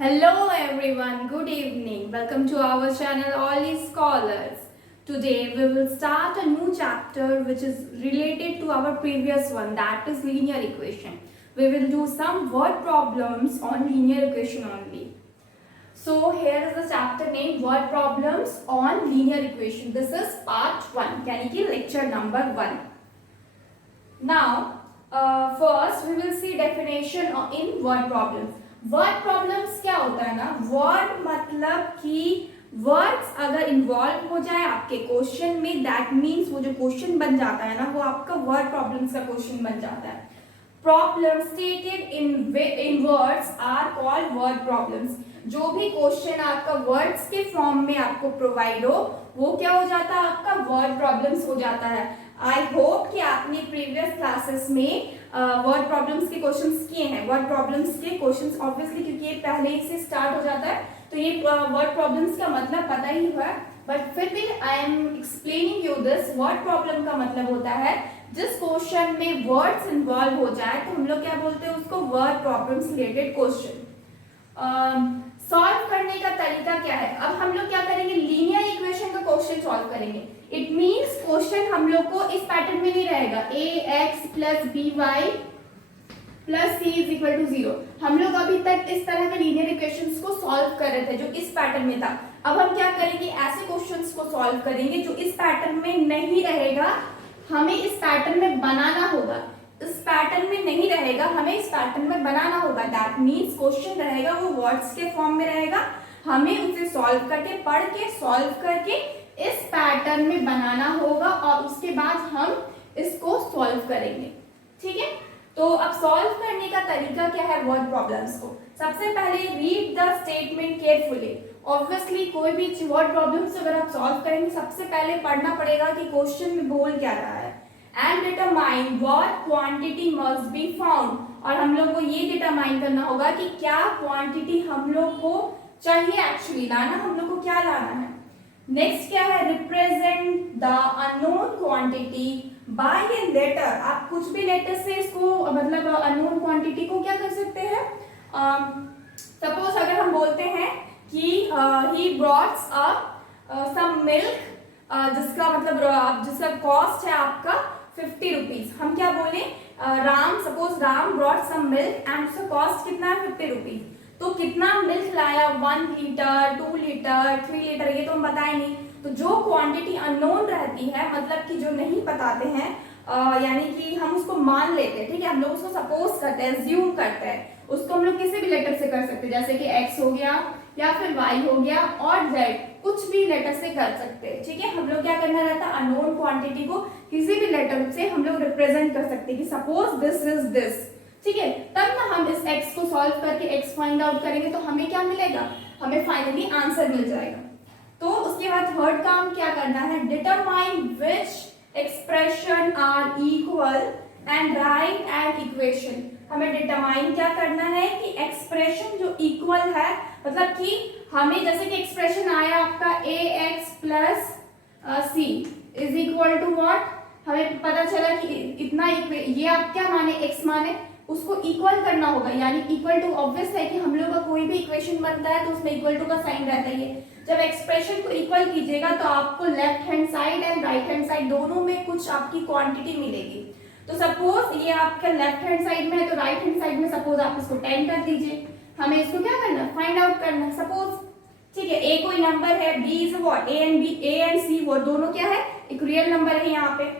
Hello everyone, good evening. Welcome to our channel All Scholars. Today we will start a new chapter which is related to our previous one, that is linear equation. We will do some word problems on linear equation only. So here is the chapter name word problems on linear equation. This is part 1, यानी कि lecture number 1. Now first we will see definition in word problems. Word problems क्या होता है ना, word मतलब कि words अगर involve हो जाए आपके क्वेश्चन में, दैट मीन्स वो जो क्वेश्चन बन जाता है ना वो आपका वर्ड प्रॉब्लम्स का क्वेश्चन बन जाता है. Problem stated in words are called word problems. जो भी क्वेश्चन आपका वर्ड्स के फॉर्म में आपको प्रोवाइड हो वो क्या हो जाता है, आपका वर्ड प्रॉब्लम्स हो जाता है. आई होप कि आपने प्रीवियस क्लासेस में वर्ड प्रॉब्लम्स के क्वेश्चंस किए हैं. वर्ड प्रॉब्लम्स के क्वेश्चंस ऑब्वियसली क्योंकि ये पहले ही से स्टार्ट हो जाता है तो ये वर्ड प्रॉब्लम्स का मतलब पता ही हुआ है, बट फिर भी I am explaining you this. Word problem का मतलब होता है जिस क्वेश्चन में वर्ड्स इन्वॉल्व हो जाए तो हम लोग क्या बोलते हैं उसको, word problems related question. Solve करने का तरीका क्या है, अब हम लोग क्या करेंगे, लीनियर इक्वेशन का क्वेश्चन सॉल्व करेंगे. इट मींस क्वेश्चन हम लोग को इस पैटर्न में नहीं रहेगा, ax plus by plus c is equal to 0. हम लोग अभी तक इस तरह के लीनियर इक्वेशंस को सॉल्व कर रहे थे जो इस पैटर्न में था. अब हम क्या करेंगे, ऐसे क्वेश्चंस को सॉल्व करेंगे जो इस पैटर्न में नहीं रहेगा, हमें इस पैटर्न में बनाना होगा. इस पैटर्न में नहीं रहेगा, हमें इस पैटर्न में बनाना होगा. दैट मीन्स क्वेश्चन रहेगा वो वर्ड्स के फॉर्म में रहेगा, हमें उसे सॉल्व करके पढ़ के सॉल्व करके इस पैटर्न में बनाना होगा और उसके बाद हम इसको सॉल्व करेंगे. ठीक है, तो अब सॉल्व करने का तरीका क्या है वर्ड प्रॉब्लम्स को. सबसे पहले read the statement carefully. Obviously कोई भी वर्ड प्रॉब्लम्स अगर आप सॉल्व करेंगे सबसे पहले पढ़ना पड़ेगा कि क्वेश्चन में बोल क्या रहा है. And determine what quantity must be found. और हम लोग को ये डिटरमाइन करना होगा कि क्या क्वांटिटी हम लोग को चाहिए, एक्चुअली लाना हम लोग को क्या लाना है. नेक्स्ट क्या है, represent the unknown quantity by a letter. आप कुछ भी लेटर से इसको मतलब अननोन क्वांटिटी को क्या कर सकते हैं. सपोज अगर हम बोलते हैं कि ही ब्रॉट्स सम मिल्क, जिसका मतलब जिसका कॉस्ट है आपका 50 रुपीज. हम क्या बोले, Ram, suppose Ram brought some milk and उसका कॉस्ट कितना है 50 रुपीज. तो कितना मिल्क लाया, 1 लीटर 2 लीटर 3 लीटर, ये तो हम बताए नहीं. तो जो क्वांटिटी अननोन रहती है, मतलब कि जो नहीं बताते हैं, यानी कि हम उसको मान लेते हैं. ठीक है, हम लोग उसको सपोज करते हैं, एज्यूम करते हैं. उसको हम लोग किसी भी लेटर से कर सकते हैं, जैसे कि x हो गया या फिर y हो गया और z, कुछ भी लेटर से कर सकते हैं. ठीक है, हम लोग क्या करना रहता है, अननोन क्वांटिटी को किसी भी लेटर से हम लोग रिप्रेजेंट कर सकते हैं कि सपोज दिस इज दिस. ठीक है, तब ना हम इस x को सॉल्व करके x फाइंड आउट करेंगे तो हमें क्या मिलेगा, हमें फाइनली आंसर मिल जाएगा. तो उसके बाद थर्ड काम क्या करना है, determine which expression are equal and write an equation. हमें डिटरमाइन क्या करना है कि एक्सप्रेशन जो इक्वल है, मतलब कि हमें जैसे कि एक्सप्रेशन आया आपका ax plus c is equal to what, हमें पता चला कि इतना ये आप क्या माने, x माने, उसको इक्वल करना होगा. यानी इक्वल टू ऑब्वियस है कि हम लोग का कोई भी इक्वेशन बनता है तो उसमें इक्वल टू का साइन रहता ही है. जब एक्सप्रेशन को इक्वल कीजिएगा तो आपको left hand side and right hand side दोनों में कुछ आपकी क्वांटिटी मिलेगी. तो सपोज ये आपका लेफ्ट हैंड साइड में है तो राइट हैंड साइड में सपोज आप इसको 10 कर दीजिए. हमें इसको क्या करना है, फाइंड आउट करना है. सपोज ठीक है, a कोई नंबर है, b is what, a and c वो दोनों क्या है, एक रियल नंबर है यहाँ पे.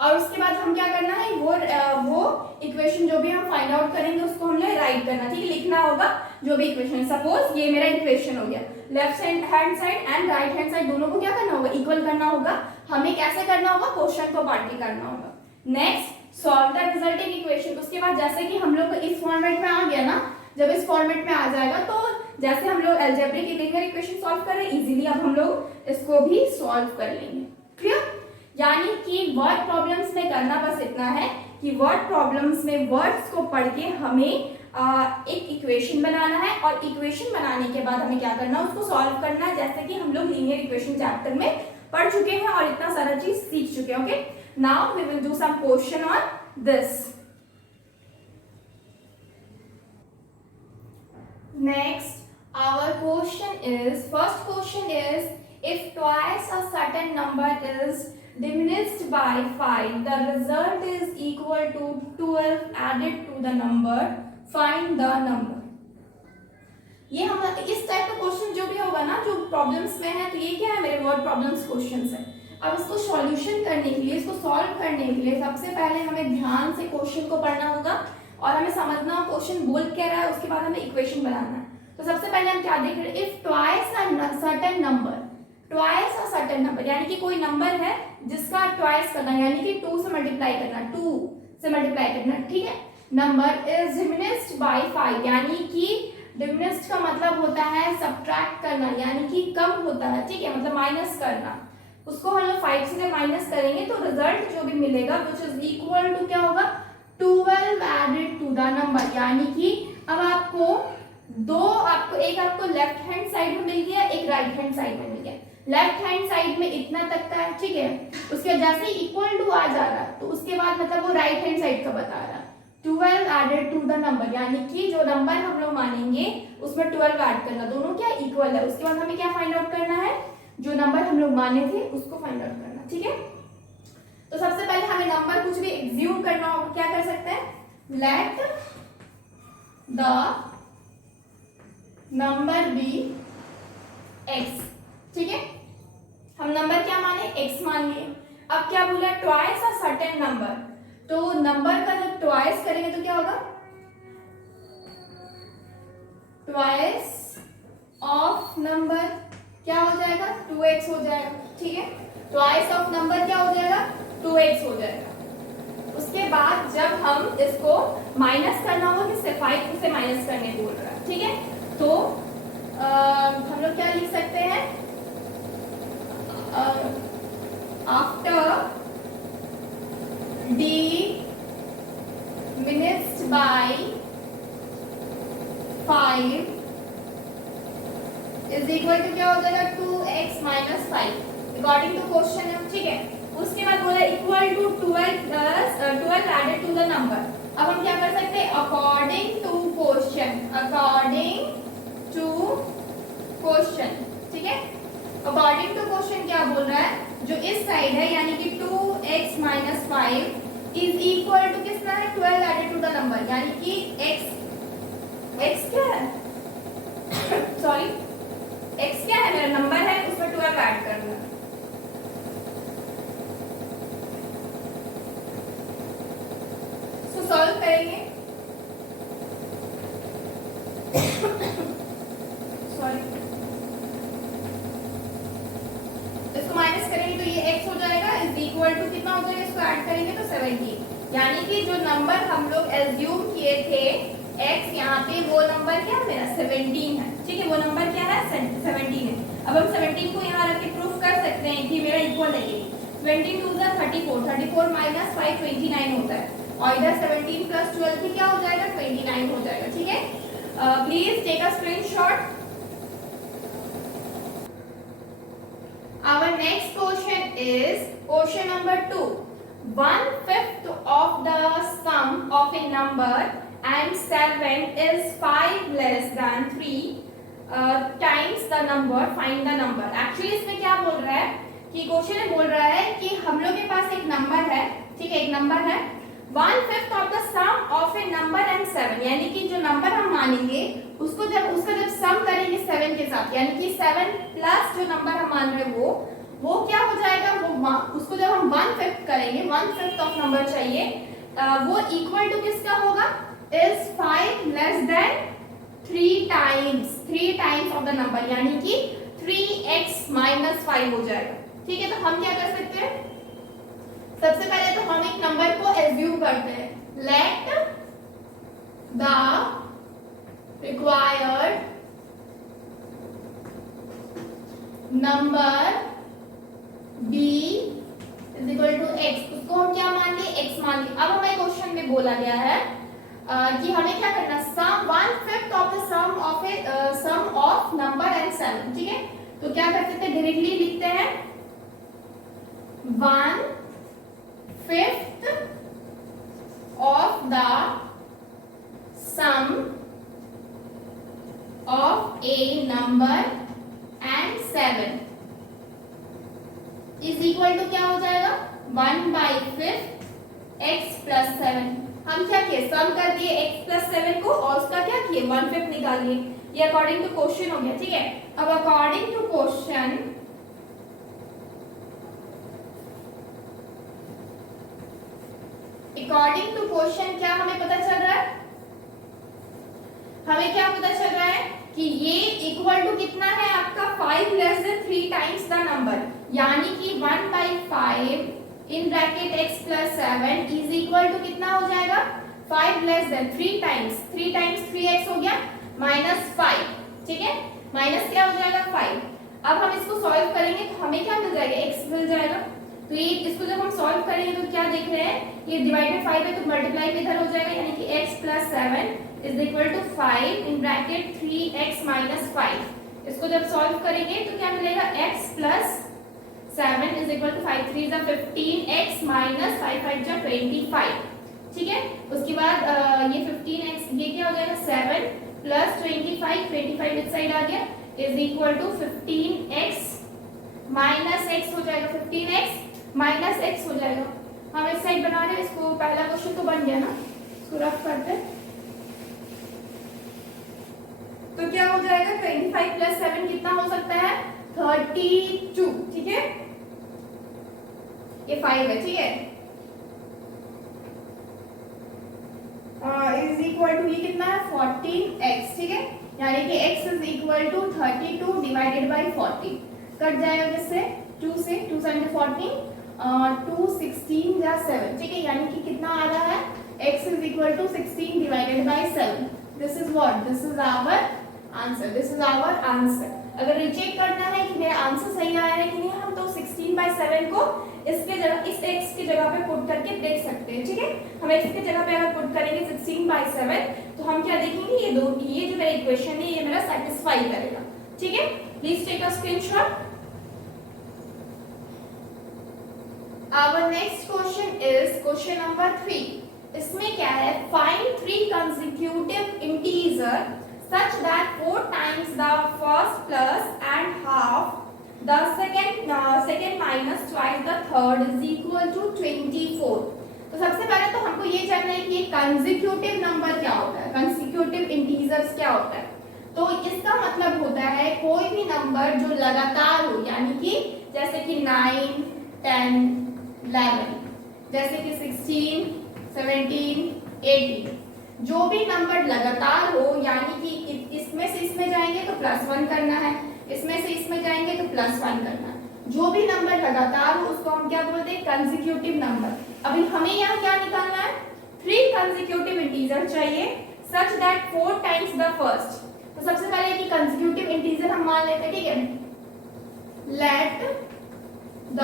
और उसके बाद हम क्या करना है, वो इक्वेशन जो भी हम फाइंड आउट करेंगे उसको हमने राइट करना. ठीक है, लिखना होगा जो भी इक्वेशन. सपोज ये मेरा इक्वेशन हो गया, left hand side and right hand side दोनों को क्या करना होगा, इक्वल करना होगा. हमें कैसे करना होगा, क्वेश्चन को बांट के करना होगा. Next solve the resulting equation. उसके बाद जैसे कि हम लोग को इस फॉर्मेट में आ गया ना, जब इस फॉर्मेट में आ जाएगा तो जैसे हम लोग अलजेब्रिक लीनियर इक्वेशन सॉल्व कर रहे हैं इजीली, अब हम लोग इसको भी सॉल्व कर लेंगे. क्लियर, यानी कि वर्ड प्रॉब्लम्स में करना बस इतना है कि वर्ड प्रॉब्लम्स में वर्ड्स को पढ़ के हमें एक इक्वेशन बनाना है और इक्वेशन बनाने के बाद हमें क्या करना है, उसको सॉल्व करना है. जैसे कि हम लोग लीनियर इक्वेशन चैप्टर में पढ़ चुके हैं और इतना सारा चीज सीख चुके हैं. Okay, now we will do some question on this. Next, our question is, first question is, if twice a certain number is diminished by 5, the result is equal to 12 added to the number, find the number. ये हम इस type का question जो भी होगा ना, जो problems में है, तो ये क्या है, मेरे वर्ड प्रॉब्लम्स क्वेश्चंस है. अब इसको सॉल्यूशन करने के लिए, इसको सॉल्व करने के लिए सबसे पहले हमें ध्यान से क्वेश्चन को पढ़ना होगा और हमें समझना हो क्वेश्चन बोल क्या रहा है, उसके बाद हमें इक्वेशन बनाना है. तो सबसे पहले हम क्या देख रहे हैं, if twice a certain number, twice a certain number यानी कि कोई नंबर है जिसका ट्वाइस करना, यानी कि 2 से मल्टीप्लाई करना, 2 से मल्टीप्लाई करना, ठीक है. नंबर इज डिमिनिश्ड बाय 5, यानी कि डिमिनिश्ड का मतलब होता है सब्ट्रैक्ट करना, यानी कि कम होता है, ठीक है, मतलब माइनस करना. उसको हम लोग 5 से माइनस करेंगे तो रिजल्ट जो भी मिलेगा विच इज इक्वल टू क्या होगा, 12 एडेड टू द नंबर. यानी कि अब आपको एक आपको लेफ्ट हैंड साइड में मिल गया, एक राइट हैंड साइड में मिल गया. लेफ्ट हैंड साइड में इतना तक का है, ठीक है. उसके बाद जैसे ही इक्वल टू आ जा रहा तो उसके बाद मतलब वो राइट हैंड साइड का बता रहा, 12 एडेड टू द नंबर, यानी कि जो नंबर हम लोग मानेंगे उसमें 12 ऐड करना, दोनों क्या इक्वल है. उसके बाद हमें क्या फाइंड आउट करना है, जो नंबर हम लोग माने थे उसको फाइंड आउट करना, ठीक है. तो सबसे पहले हमें नंबर कुछ भी एज्यूम करना होगा. क्या कर सकते हैं, let the number be x, ठीक है. हम नंबर क्या माने, x मान लिए. अब क्या बोला, ट्वाइस अ सर्टेन नंबर, तो नंबर का जब ट्वाइस करेंगे तो क्या होगा, ट्वाइस ऑफ नंबर क्या हो जाएगा, 2x हो जाएगा, ठीक है. ट्वाइस ऑफ नंबर क्या हो जाएगा, 2x हो जाएगा. उसके बाद जब हम इसको माइनस करना हो, जिससे 5 से माइनस करने बोल रहा है, ठीक है. तो हम लोग क्या लिख सकते हैं, after diminished by 5 is equal to क्या हो जाएगा, 2x minus 5 according to question है, ठीक है. उसके बाद बोला equal to 12 added to the number. अब हम क्या कर सकते हैं, according to question, according to question, ठीक है. अकॉर्डिंग टू क्वेश्चन क्या बोल रहा है, जो इस साइड है यानी कि 2x minus 5 is equal to कितना है, 12 एडेड टू द नंबर, यानी कि x क्या है सॉरी x क्या है, मेरा नंबर है, उसमें 12 ऐड करना. सो सॉल्व करेंगे, सॉरी इसको माइनस करेंगे तो ये x हो जाएगा, इज इक्वल टू कितना हो जाएगा, इसको ऐड करेंगे तो 17. यानी कि जो नंबर हम लोग एज्यूम किए थे x, यहाँ पे वो नंबर क्या मेरा 17 है, ठीक है. वो नंबर क्या है, 17 है. अब हम 17 को यहाँ रख के प्रूफ कर सकते हैं कि मेरा इक्वल है ये. 20 2 34, 34 माइनस 5 29 होता है, और इधर 17 प्लस 12 की क्या हो जाएगा, 29 हो जाएगा, ठीक है. Please take a screenshot. Our next question is question number 2. 1/5 of the sum of a number and 7 is 5 less than 3 times the number. Find the number. Actually इसमें क्या बोल रहा है कि क्वेश्चन बोल रहा है कि हम लोग के पास एक नंबर है, ठीक है, एक नंबर है. 1/5 of the sum of a number and 7, यानी कि जो नंबर हम मानेंगे उसका जब सम करेंगे 7 के साथ, यानी कि 7 प्लस जो नंबर हम मान रहे हैं वो क्या हो जाएगा, वो उसको जब हम 1/5 करेंगे, 1/5 ऑफ नंबर चाहिए, वो इक्वल टू किसका होगा, is 5 less than 3 times of the number, यानी कि 3x माइनस 5 हो जाएगा, ठीक है. तो हम क्या कर सकते हैं, सबसे पहले तो हम एक नंबर को एज्यूम करते हैं, let the required number b is equal to x. उसको हम क्या मान लिए, x मान लिए. अब हमें क्वेश्चन में बोला गया है कि हमें क्या करना, sum 1/5 of the sum of number and 7, ठीक है. तो क्या कर सकते हैं, डायरेक्टली लिखते हैं 1/5 of the sum a number and 7 is equal to क्या हो जाएगा 1/5 x plus 7। हम क्या किए सम कर दिए x plus 7 को और उसका क्या किए 1/5 निकाल लिए। ये अकॉर्डिंग टू क्वेश्चन हो गया। ठीक है, अब अकॉर्डिंग टू क्वेश्चन क्या हमें पता चल रहा है, हमें क्या पता चल रहा है कि ये इक्वल टू कितना है आपका 5 less than 3 times the number, यानी कि 1/5 in bracket x plus 7 is equal to कितना हो जाएगा 5 लेस देन 3 टाइम्स 3x हो गया -5। ठीक है, माइनस क्या हो जाएगा 5। अब हम इसको सॉल्व करेंगे तो हमें क्या मिल जाएगा x मिल जाएगा। तो ये इसको जब हम सॉल्व करेंगे तो क्या देख रहे हैं ये डिवाइडेड 5 है तो मल्टीप्लाई इधर हो जाएगा, यानी कि x plus 7 is equal to 5 in bracket 3x minus 5। इसको जब सॉल्व करेंगे तो क्या मिलेगा x plus 7 is equal to 5 3 is 15x minus 5 5 is 25। ठीक है, उसके बाद ये 15x ये क्या हो जाएगा 7 plus 25 इस साइड आ गया is equal to 15x minus x हो जाएगा 15x minus x हो जाएगा। हम इस साइड बना रहे हैं, इसको पहला क्वेश्चन तो बन गया ना, इसको रफ करते हैं तो क्या हो जाएगा 25 plus 7 कितना हो सकता है 32। ठीक है, ये 5 है। ठीक है, इज इक्वल टू ये कितना है 14x। ठीक है, यानी कि x is equal to 32 divided by 40 cut जाएगा जिससे 2 से 2 7 14 2 16 या 7। ठीक है, यानी कि कितना आ रहा है x is equal to 16 divided by 7। This is what this is our answer. अगर रिचेक करना है कि मेरा आंसर सही आया है कि नहीं, हम तो 16/7 को इसके जगह इस x की जगह पे पुट करके देख सकते हैं। ठीक है, हम x की जगह पे अगर पुट करेंगे 16/7 तो हम क्या देखेंगे ये जो मेरा इक्वेशन है ये मेरा सेटिस्फाई करेगा। ठीक है, please take a screenshot. Our next question is question number 3। इसमें क्या है find 3 consecutive integer such that 4 times the first plus and half the second minus twice the third is equal to 24। तो सबसे पहले तो हमको ये जानना है कि consecutive number क्या होता है, consecutive integers क्या होता है। तो इसका मतलब होता है कोई भी नंबर जो लगातार हो, यानी कि जैसे कि 9 10 11, जैसे कि 16 17 18, जो भी नंबर लगातार हो, यानी कि इसमें से इसमें जाएंगे तो +1 करना है, इसमें से इसमें जाएंगे तो +1 करना है। जो भी नंबर लगातार हो उसको हम क्या बोलते हैं कंसेक्यूटिव नंबर। अभी हमें यहाँ क्या निकालना है 3 कंसेक्यूटिव इंटीजर चाहिए such that 4 times the first. तो सबसे पहले कि कंसेक्यूटिव इंटीजर हम मान लेते हैं। ठीक है, let the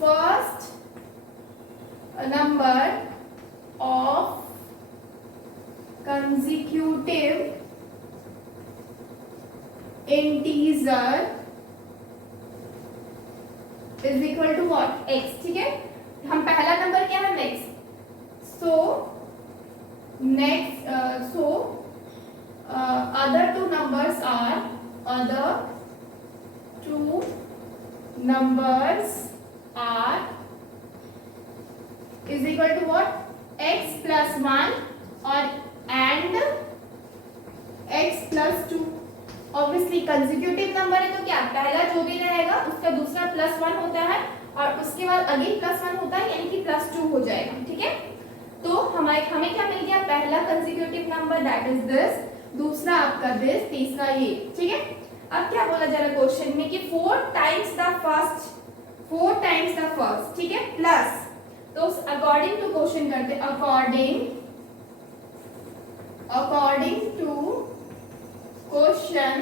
first number of consecutive integer is equal to what x। ठीक है, हम पहला नंबर क्या है x, so next other two numbers are is equal to what x plus 1 और and x plus 2। Obviously consecutive number है तो क्या पहला जो भी रहेगा उसका दूसरा +1 होता है और उसके बाद अगेन +1 होता है, यानी कि +2 हो जाएगा। ठीक है, तो हमें क्या मिल गया पहला consecutive number that is this, दूसरा आपका दिस, तीसरा ये। ठीक है, अब क्या बोला जा रहा है क्वेश्चन में कि 4 टाइम्स द फर्स्ट। ठीक है, प्लस तो अकॉर्डिंग टू क्वेश्चन करते अकॉर्डिंग टू क्वेश्चन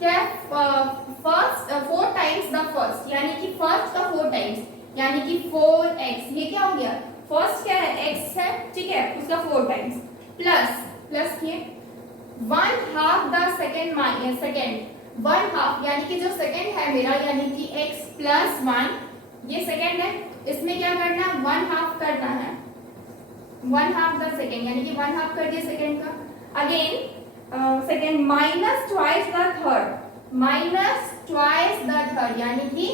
क्या फर्स्ट 4 टाइम्स द फर्स्ट, यानी कि फर्स्ट का 4 टाइम्स, यानी कि 4x। ये क्या हो गया फर्स्ट क्या है x है। ठीक है, उसका 4 टाइम्स प्लस किए 1/2 द सेकेंड 1/2, यानी कि जो सेकेंड है मेरा, यानी कि x plus 1 ये सेकेंड है, इसमें क्या करना है 1/2 करना है 1/2 द सेकेंड, यानी कि 1/2 कर दिया सेकेंड का। Again second minus twice the third, minus twice the third यानी कि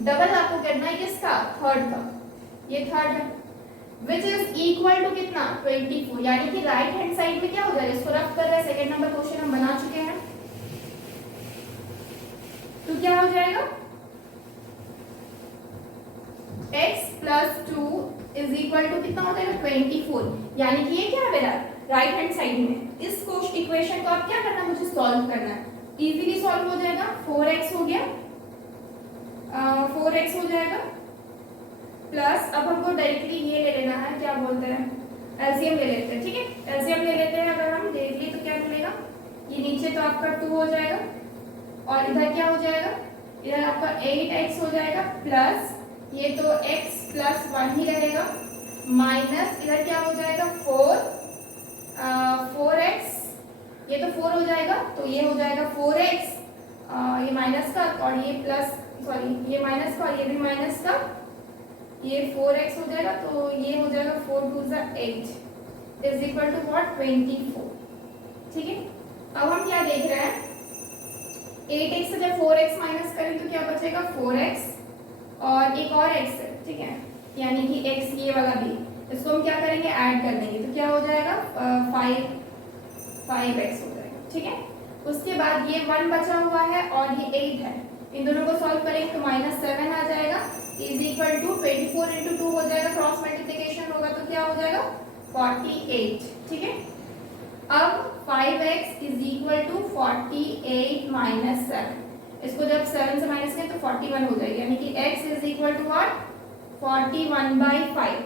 डबल आपको करना है किसका, थर्ड का, ये थर्ड है, विच इज इक्वल टू कितना 24, यानी कि राइट हैंड साइड में क्या हो जाएगा, इसको रफ कर रहे हैं, सेकेंड नंबर क्वेश्चन हम बना चुके हैं, तो क्या हो जाएगा x plus 2 is equal to कितना हो जाएगा 24, यानी कि ये क्या है मेरा राइट हैंड साइड में, इस इक्वेशन को आप क्या करना है, मुझे सॉल्व करना है, इजीली सॉल्व हो जाएगा, 4x हो गया, 4x हो जाएगा प्लस, अब हमको डायरेक्टली ये ले लेना है, क्या बोलते हैं एलसीएम ले लेते हैं, ठीक है, एलसीएम ले लेते हैं, अगर हम देख लिए तो क्या मिलेगा, ये नीचे तो आपका 2 हो जाएगा और इधर क्या हो जाएगा, इधर आपका 8x हो जाएगा प्लस ये तो x प्लस 1 ही रहेगा माइनस इधर क्या हो जाएगा 4x, ये तो 4 हो जाएगा तो ये हो जाएगा 4x, ये माइनस का और ये प्लस, सॉरी ये माइनस का और ये भी माइनस का, ये 4x हो जाएगा तो ये हो जाएगा 4 2 8 इज इक्वल टू व्हाट 24, ठीक है। अब हम क्या देख रहे हैं, 8x से जब 4x माइनस करें तो क्या बचेगा 4x और एक और x है, ठीक है, यानी कि x ये वाला भी, इसको हम क्या करेंगे ऐड कर देंगे तो क्या हो जाएगा 5x हो जाएगा, ठीक है। उसके बाद ये 1 बचा हुआ है और ये 8 है, इन दोनों को सॉल्व करेंगे तो -7 आ जाएगा इज इक्वल टू 24 इंटू 2 हो जाएगा, क्रॉस मल्टीप्लिकेशन होगा तो क्या हो जाएगा 48, ठीक है। अब 5x is equal to 48 minus 7, इसको जब 7 से माइनस करें तो 41 हो जाएगी, यानी कि x is equal to what 41/5।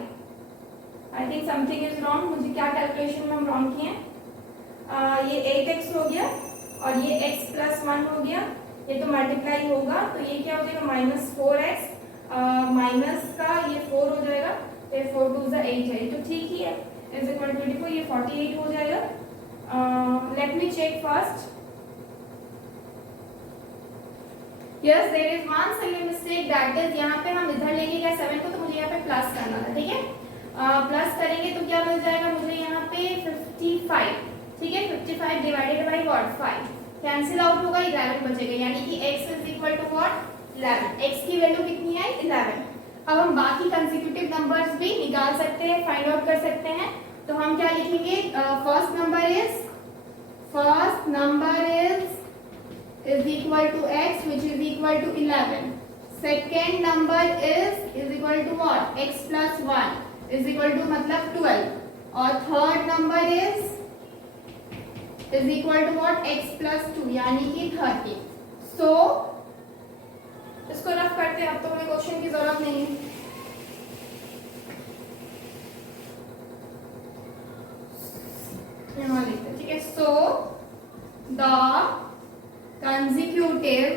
I think something is wrong, मुझे क्या कैलकुलेशन में हम रॉन्ग किए हैं, ये 8x हो गया और ये x प्लस 1 हो गया, ये तो मल्टीप्लाई होगा तो ये क्या हो जाएगा -4x माइनस का ये 4 हो जाएगा तो ये 4 2 8 है, ये तो ठीक ही है, इज इक्वल टू 24, ये 48 हो जाएगा। Let me check first, yes there is one silly mistake, that is यहाँ पे हम इधर लेके गए 7 को तो मुझे यहाँ पे प्लस करना था, ठीक है, प्लस करेंगे तो क्या मिल जाएगा मुझे यहाँ पे 55, ठीक है, 55 divided by what 5, cancel out होगा 11 बचेगा, यानी कि x is equal to what 11, x की वैल्यू कितनी है 11। अब हम बाकी कंसेक्यूटिव नंबर्स भी निकाल सकते हैं, फाइंड आउट कर सकते हैं, तो हम क्या लिखेंगे, first number is equal to x which is equal to 11, second number is equal to what x plus 1 is equal to मतलब 12, और third number is equal to what x plus 2 यानी कि 30। so इसको रफ करते हैं, अब तो हमें क्वेश्चन की जरूरत नहीं है, यहाँ लिखते हैं, ठीक है। So the consecutive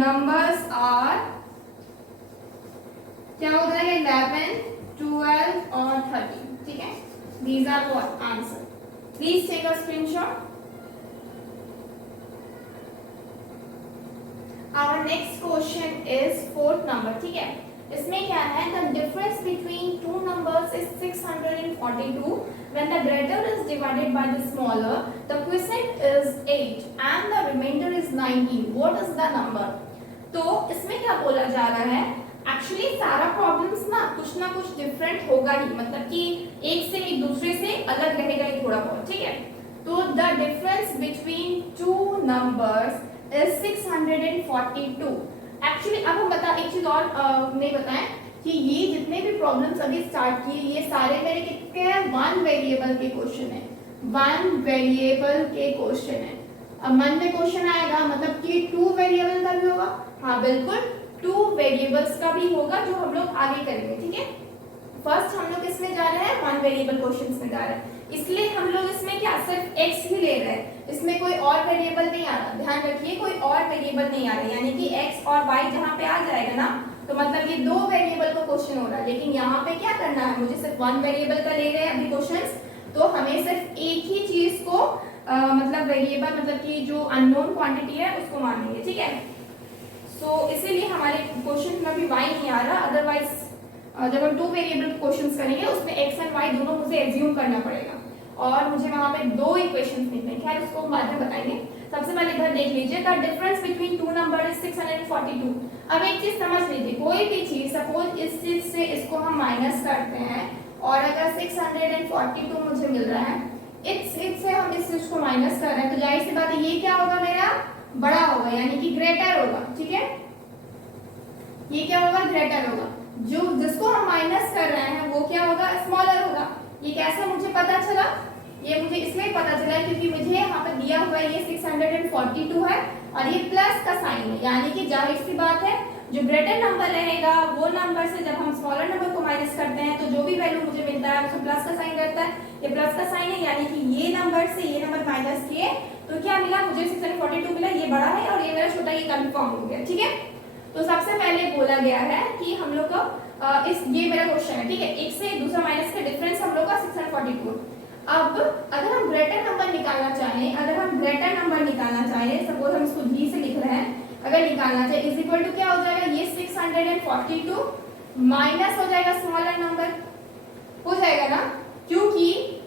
numbers are क्या हो जाएगा 11, 12 और 13, ठीक है, these are what answer, please take a screenshot। our next question is fourth number, ठीक है, इसमें क्या है, the difference between two numbers is 642 when the greater is divided by the smaller, the quotient is 8 and the remainder is 19, what is the number। तो इसमें क्या बोला जा रहा है, एक्चुअली सारा प्रॉब्लम्स ना कुछ डिफरेंट होगा ही, मतलब कि एक से एक दूसरे से अलग रहेगा ही थोड़ा बहुत, ठीक है। तो the difference between two numbers is 642। Actually अब हम एक चीज और नहीं बताएं कि ये जितने भी प्रॉब्लम्स अभी स्टार्ट किए ये सारे मेरे कितने हैं, 1 वेरिएबल के क्वेश्चन है, 1 वेरिएबल के क्वेश्चन है। अब मन में क्वेश्चन आएगा मतलब कि 2 वेरिएबल का भी होगा, हाँ बिल्कुल 2 वेरिएबल्स का भी होगा जो हम लोग आगे करेंगे, ठीक है। फर्स्ट हम लोग इसमें जा रहे हैं 1 वेरिएबल क्वेश्चंस में जा रहे हैं, इसलिए हम लोग इसमें क्या सिर्फ x ही ले रहे हैं, इसमें कोई और वेरिएबल नहीं आ रहा, ध्यान रखिए कोई और वेरिएबल नहीं आ रहा, यानी कि x और y जहाँ पे आ जाएगा ना तो मतलब ये 2 वेरिएबल का क्वेश्चन हो रहा है, लेकिन यहाँ पे क्या करना है, मुझे सिर्फ 1 वेरिएबल का ले रहे हैं अभी क्वेश्चंस, तो हमें सिर्फ एक ही चीज को मतलब वेरिएबल मतलब कि जो अननोन क्वांटिटी है उसको मानेंगे, ठीक है। सो इसीलिए हमारे क्वेश्चन में अभी y नहीं आ रहा, अदरवाइज जब हम 2 वेरिएबल क्वेश्चंस करेंगे उसमें x एंड y दोनों मुझे एज्यूम करना पड़ेगा और मुझे वहां पे 2 इक्वेशंस मिलते हैं। खैर उसको बाद में बताएंगे। सबसे पहले इधर देख लीजिए, the difference between two number is 642। अब एक चीज समझ लीजिए, कोई भी चीज सपोज इस चीज से इसको हम माइनस करते हैं और अगर 642 मुझे मिल रहा है, इस से हम इस चीज को माइनस कर रहे हैं, तो जाहिर सी बात है ये क्या होगा, मेरा बड़ा होगा यानी कि ग्रेटर होगा। ठीक है, ये क्या होगा, ग्रेटर होगा। जो जिसको हम माइनस कर रहे हैं वो क्या होगा, स्मॉलर होगा। ये कैसे मुझे पता चला, ये मुझे इसलिए पता चला क्योंकि मुझे यहाँ पर दिया हुआ ये 642 है और ये प्लस का साइन है, यानी कि जाहिर सी बात है जो ग्रेटर नंबर रहेगा वो नंबर से जब हम स्मॉलर नंबर को माइनस करते हैं तो जो भी वैल्यू मुझे मिलता है उसमें प्लस का साइन रहता है। ये प्लस का साइन है यानी कि ये नंबर से ये नंबर माइनस किए तो क्या मिला, मुझे 642 मिला, ये बड़ा है और ये मेरा छोटा, ये कंफर्म हो गया। ठीक है, तो सबसे पहले बोला गया है कि हम लोग को ये मेरा क्वेश्चन है। ठीक है, एक से दूसरा माइनस का डिफरेंस हम लोग का 642। अब अगर हम ग्रेटर नंबर निकालना चाहें, सपोज हम इसको जी से लिख रहे हैं, अगर निकालना चाहे इज इक्वल टू क्या हो जाएगा, ये 642 माइनस हो जाएगा स्मॉलर नंबर, हो जाएगा ना, क्योंकि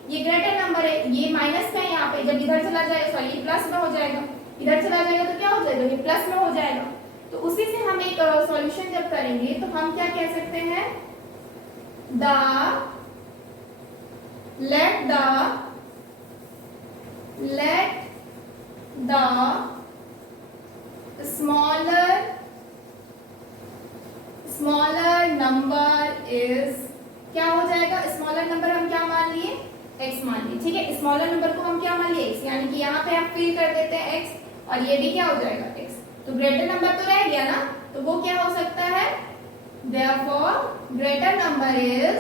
ये ग्रेटर नंबर है, ये माइनस का है यहाँ पे, जब इधर चला जाएगा सॉरी ये प्लस में हो जाएगा, इधर चला जाएगा तो क्या हो जाएगा, ये प्लस में हो जाएगा। तो उसी से हम एक सॉल्यूशन जब करेंगे तो हम क्या कह सकते हैं, let the smaller number is, क्या हो जाएगा, स्मॉलर नंबर हम क्या मान लिए, x मान लिए। ठीक है, स्मॉलर नंबर को हम क्या मान लिए, x, यानी कि यहाँ पे आप फिल कर देते हैं x और ये भी क्या हो जाएगा x। तो ग्रेटर नंबर तो रह गया ना, तो वो क्या हो सकता है, therefore ग्रेटर नंबर इज,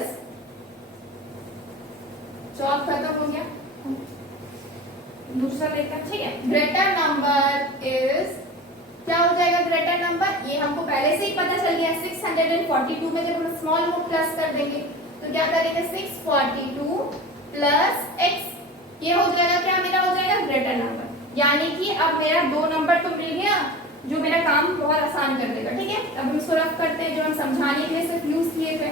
चौक खत्म हो गया, दूसरा लेकर। ठीक है, ग्रेटर नंबर इज क्या हो जाएगा, ग्रेटर नंबर, ये हमको पहले से ही पता चल गया, 642 में जब हम स्मॉल को प्लस कर देंगे तो क्या करेंगे, 642 प्लस x, ये हो जाएगा क्या, मेरा हो जाएगा ग्रेटर नंबर। यानी कि अब मेरा 2 नंबर तो मिल गया जो मेरा काम बहुत आसान कर देगा। ठीक है, अब हम इसको रफ करते हैं, जो हम समझाने के लिए सिर्फ यूज किए थे,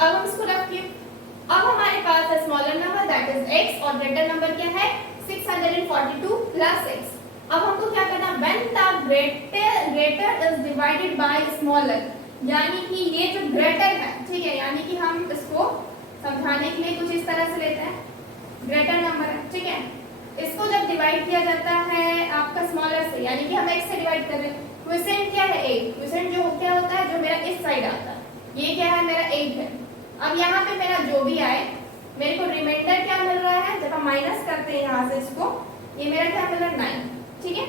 अब हम इसको रफ किए। अब हमारे पास है smaller number that is x और ग्रेटर नंबर क्या है, 642 प्लस x। अब हमको क्या करना, when the greater is divided by smaller, यानी कि ये जो ग्रेटर है, ठीक है, यानी कि हम इसको समझाने के लिए कुछ इस तरह से लेते हैं, ग्रेटर नंबर है, ठीक है, इसको जब डिवाइड किया जाता है आपका स्मॉलर से, यानी कि हम x से डिवाइड कर रहे हैं, क्वोशिएंट क्या है 8, क्वोशिएंट जो क्या होता है, जो मेरा इस साइड आता है, ये क्या है, मेरा 8 है। अब यहाँ पे मेरा जो भी आए, मेरे को रिमाइंडर क्या मिल रहा है, जब हम माइनस करते हैं यहाँ से इसको, ये मेरा क्या मिल रहा है 9। ठीक है,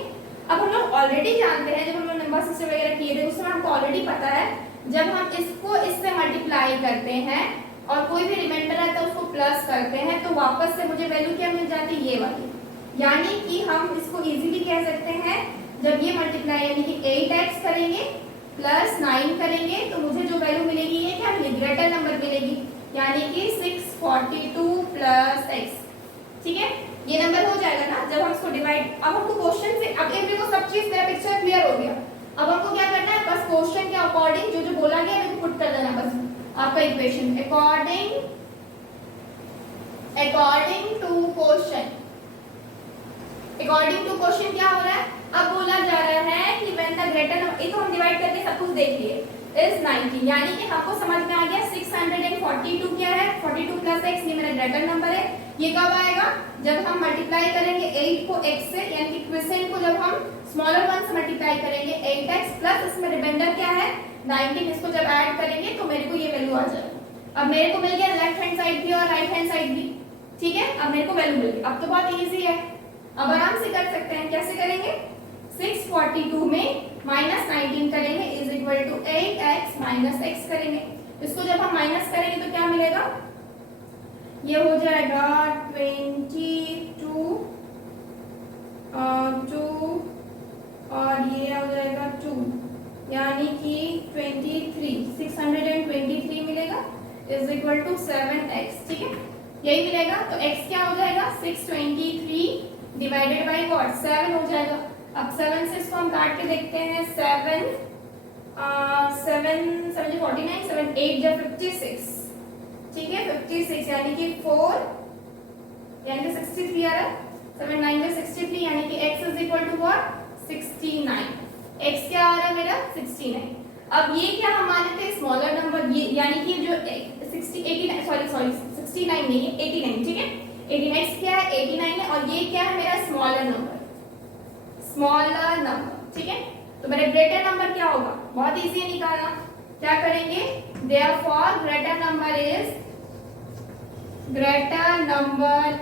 अब हम लोग ऑलरेडी जानते हैं, जब हम लोग नंबर सिस्टम वगैरह किए थे उसमें हमको ऑलरेडी पता है, जब हम इसको इससे मल्टीप्लाई करते हैं और कोई भी रिमाइंडर आता है उसको प्लस करते हैं तो वापस से मुझे वैल्यू क्या मिल जाती है, ये वाली। यानी कि हम इसको इजीली कह सकते हैं, जब ये मल्टीप्लाई यानी कि 8x करेंगे प्लस 9 करेंगे तो मुझे जो वैल्यू मिलेगी ये क्या मिलेगी, ग्रेटर नंबर मिलेगी, यानी कि 642 प्लस x। ठीक है, ये नंबर हो जाएगा ना जब हम इसको डिवाइड। अब हमको क्वेश्चन से, अब एक देखो सब चीज मेरा पिक्चर क्लियर हो गया। अब हमको क्या करना है, बस क्वेश्चन के अकॉर्डिंग जो जो बोला गया है पुट कर देना, बस आपका इक्वेशन अकॉर्डिंग टू क्वेश्चन क्या हो रहा है, अब बोला जा रहा है कि व्हेन द ग्रेटर नंबर, इसको हम डिवाइड करके सब कुछ देख लिए, इज 19, यानी कि आपको समझ में आ गया 642 क्या है, 42 प्लस x, ये मेरा ग्रेटर नंबर है। ये कब आएगा, जब हम मल्टीप्लाई करेंगे 8 को x से, यानी कि क्वोशिएंट को जब हम स्मॉलर वन से मल्टीप्लाई करेंगे 8x प्लस इसमें रिमाइंडर क्या है 19, इसको जब ऐड करेंगे तो मेरे को ये वैल्यू आ जाएगा। अब मेरे को मिल गया लेफ्ट हैंड साइड भी और राइट हैंड साइड भी। ठीक है, अब मेरे को वैल्यू मिल गई। अब तो बहुत इजी है, अब आराम से कर सकते हैं। कैसे करेंगे, 642 में माइनस 19 करेंगे is equal to 8x minus x करेंगे। इसको जब हम माइनस करेंगे तो क्या मिलेगा, ये हो जाएगा 22 2 और ये हो जाएगा 2, यानी कि 623 मिलेगा इज इक्वल टू 7x। ठीक है, यही मिलेगा। तो x क्या हो जाएगा, 623 डिवाइडेड बाई व्हाट, 7 हो जाएगा। अब 7 से इसको हम काट के देखते हैं, 7 7 7 49, 7 8 जा 56, ठीक है 56 यानी कि 4 यानी कि 63 आ रहा है, 7 9 जा 63 यानी कि x is equal to what 69, x क्या आ रहा है मेरा 69। अब ये क्या हम माने थे स्मॉलर नंबर, ये यानी कि जो 60 89 सॉरी 69 नहीं है 89, ठीक है 89 क्या है 89 है, और ये क्या है मेरा स्मॉलर नंबर, ठीक है। तो मेरा ग्रेटर नंबर क्या होगा, बहुत इजी है निकालना, क्या करेंगे देयरफॉर ग्रेटर नंबर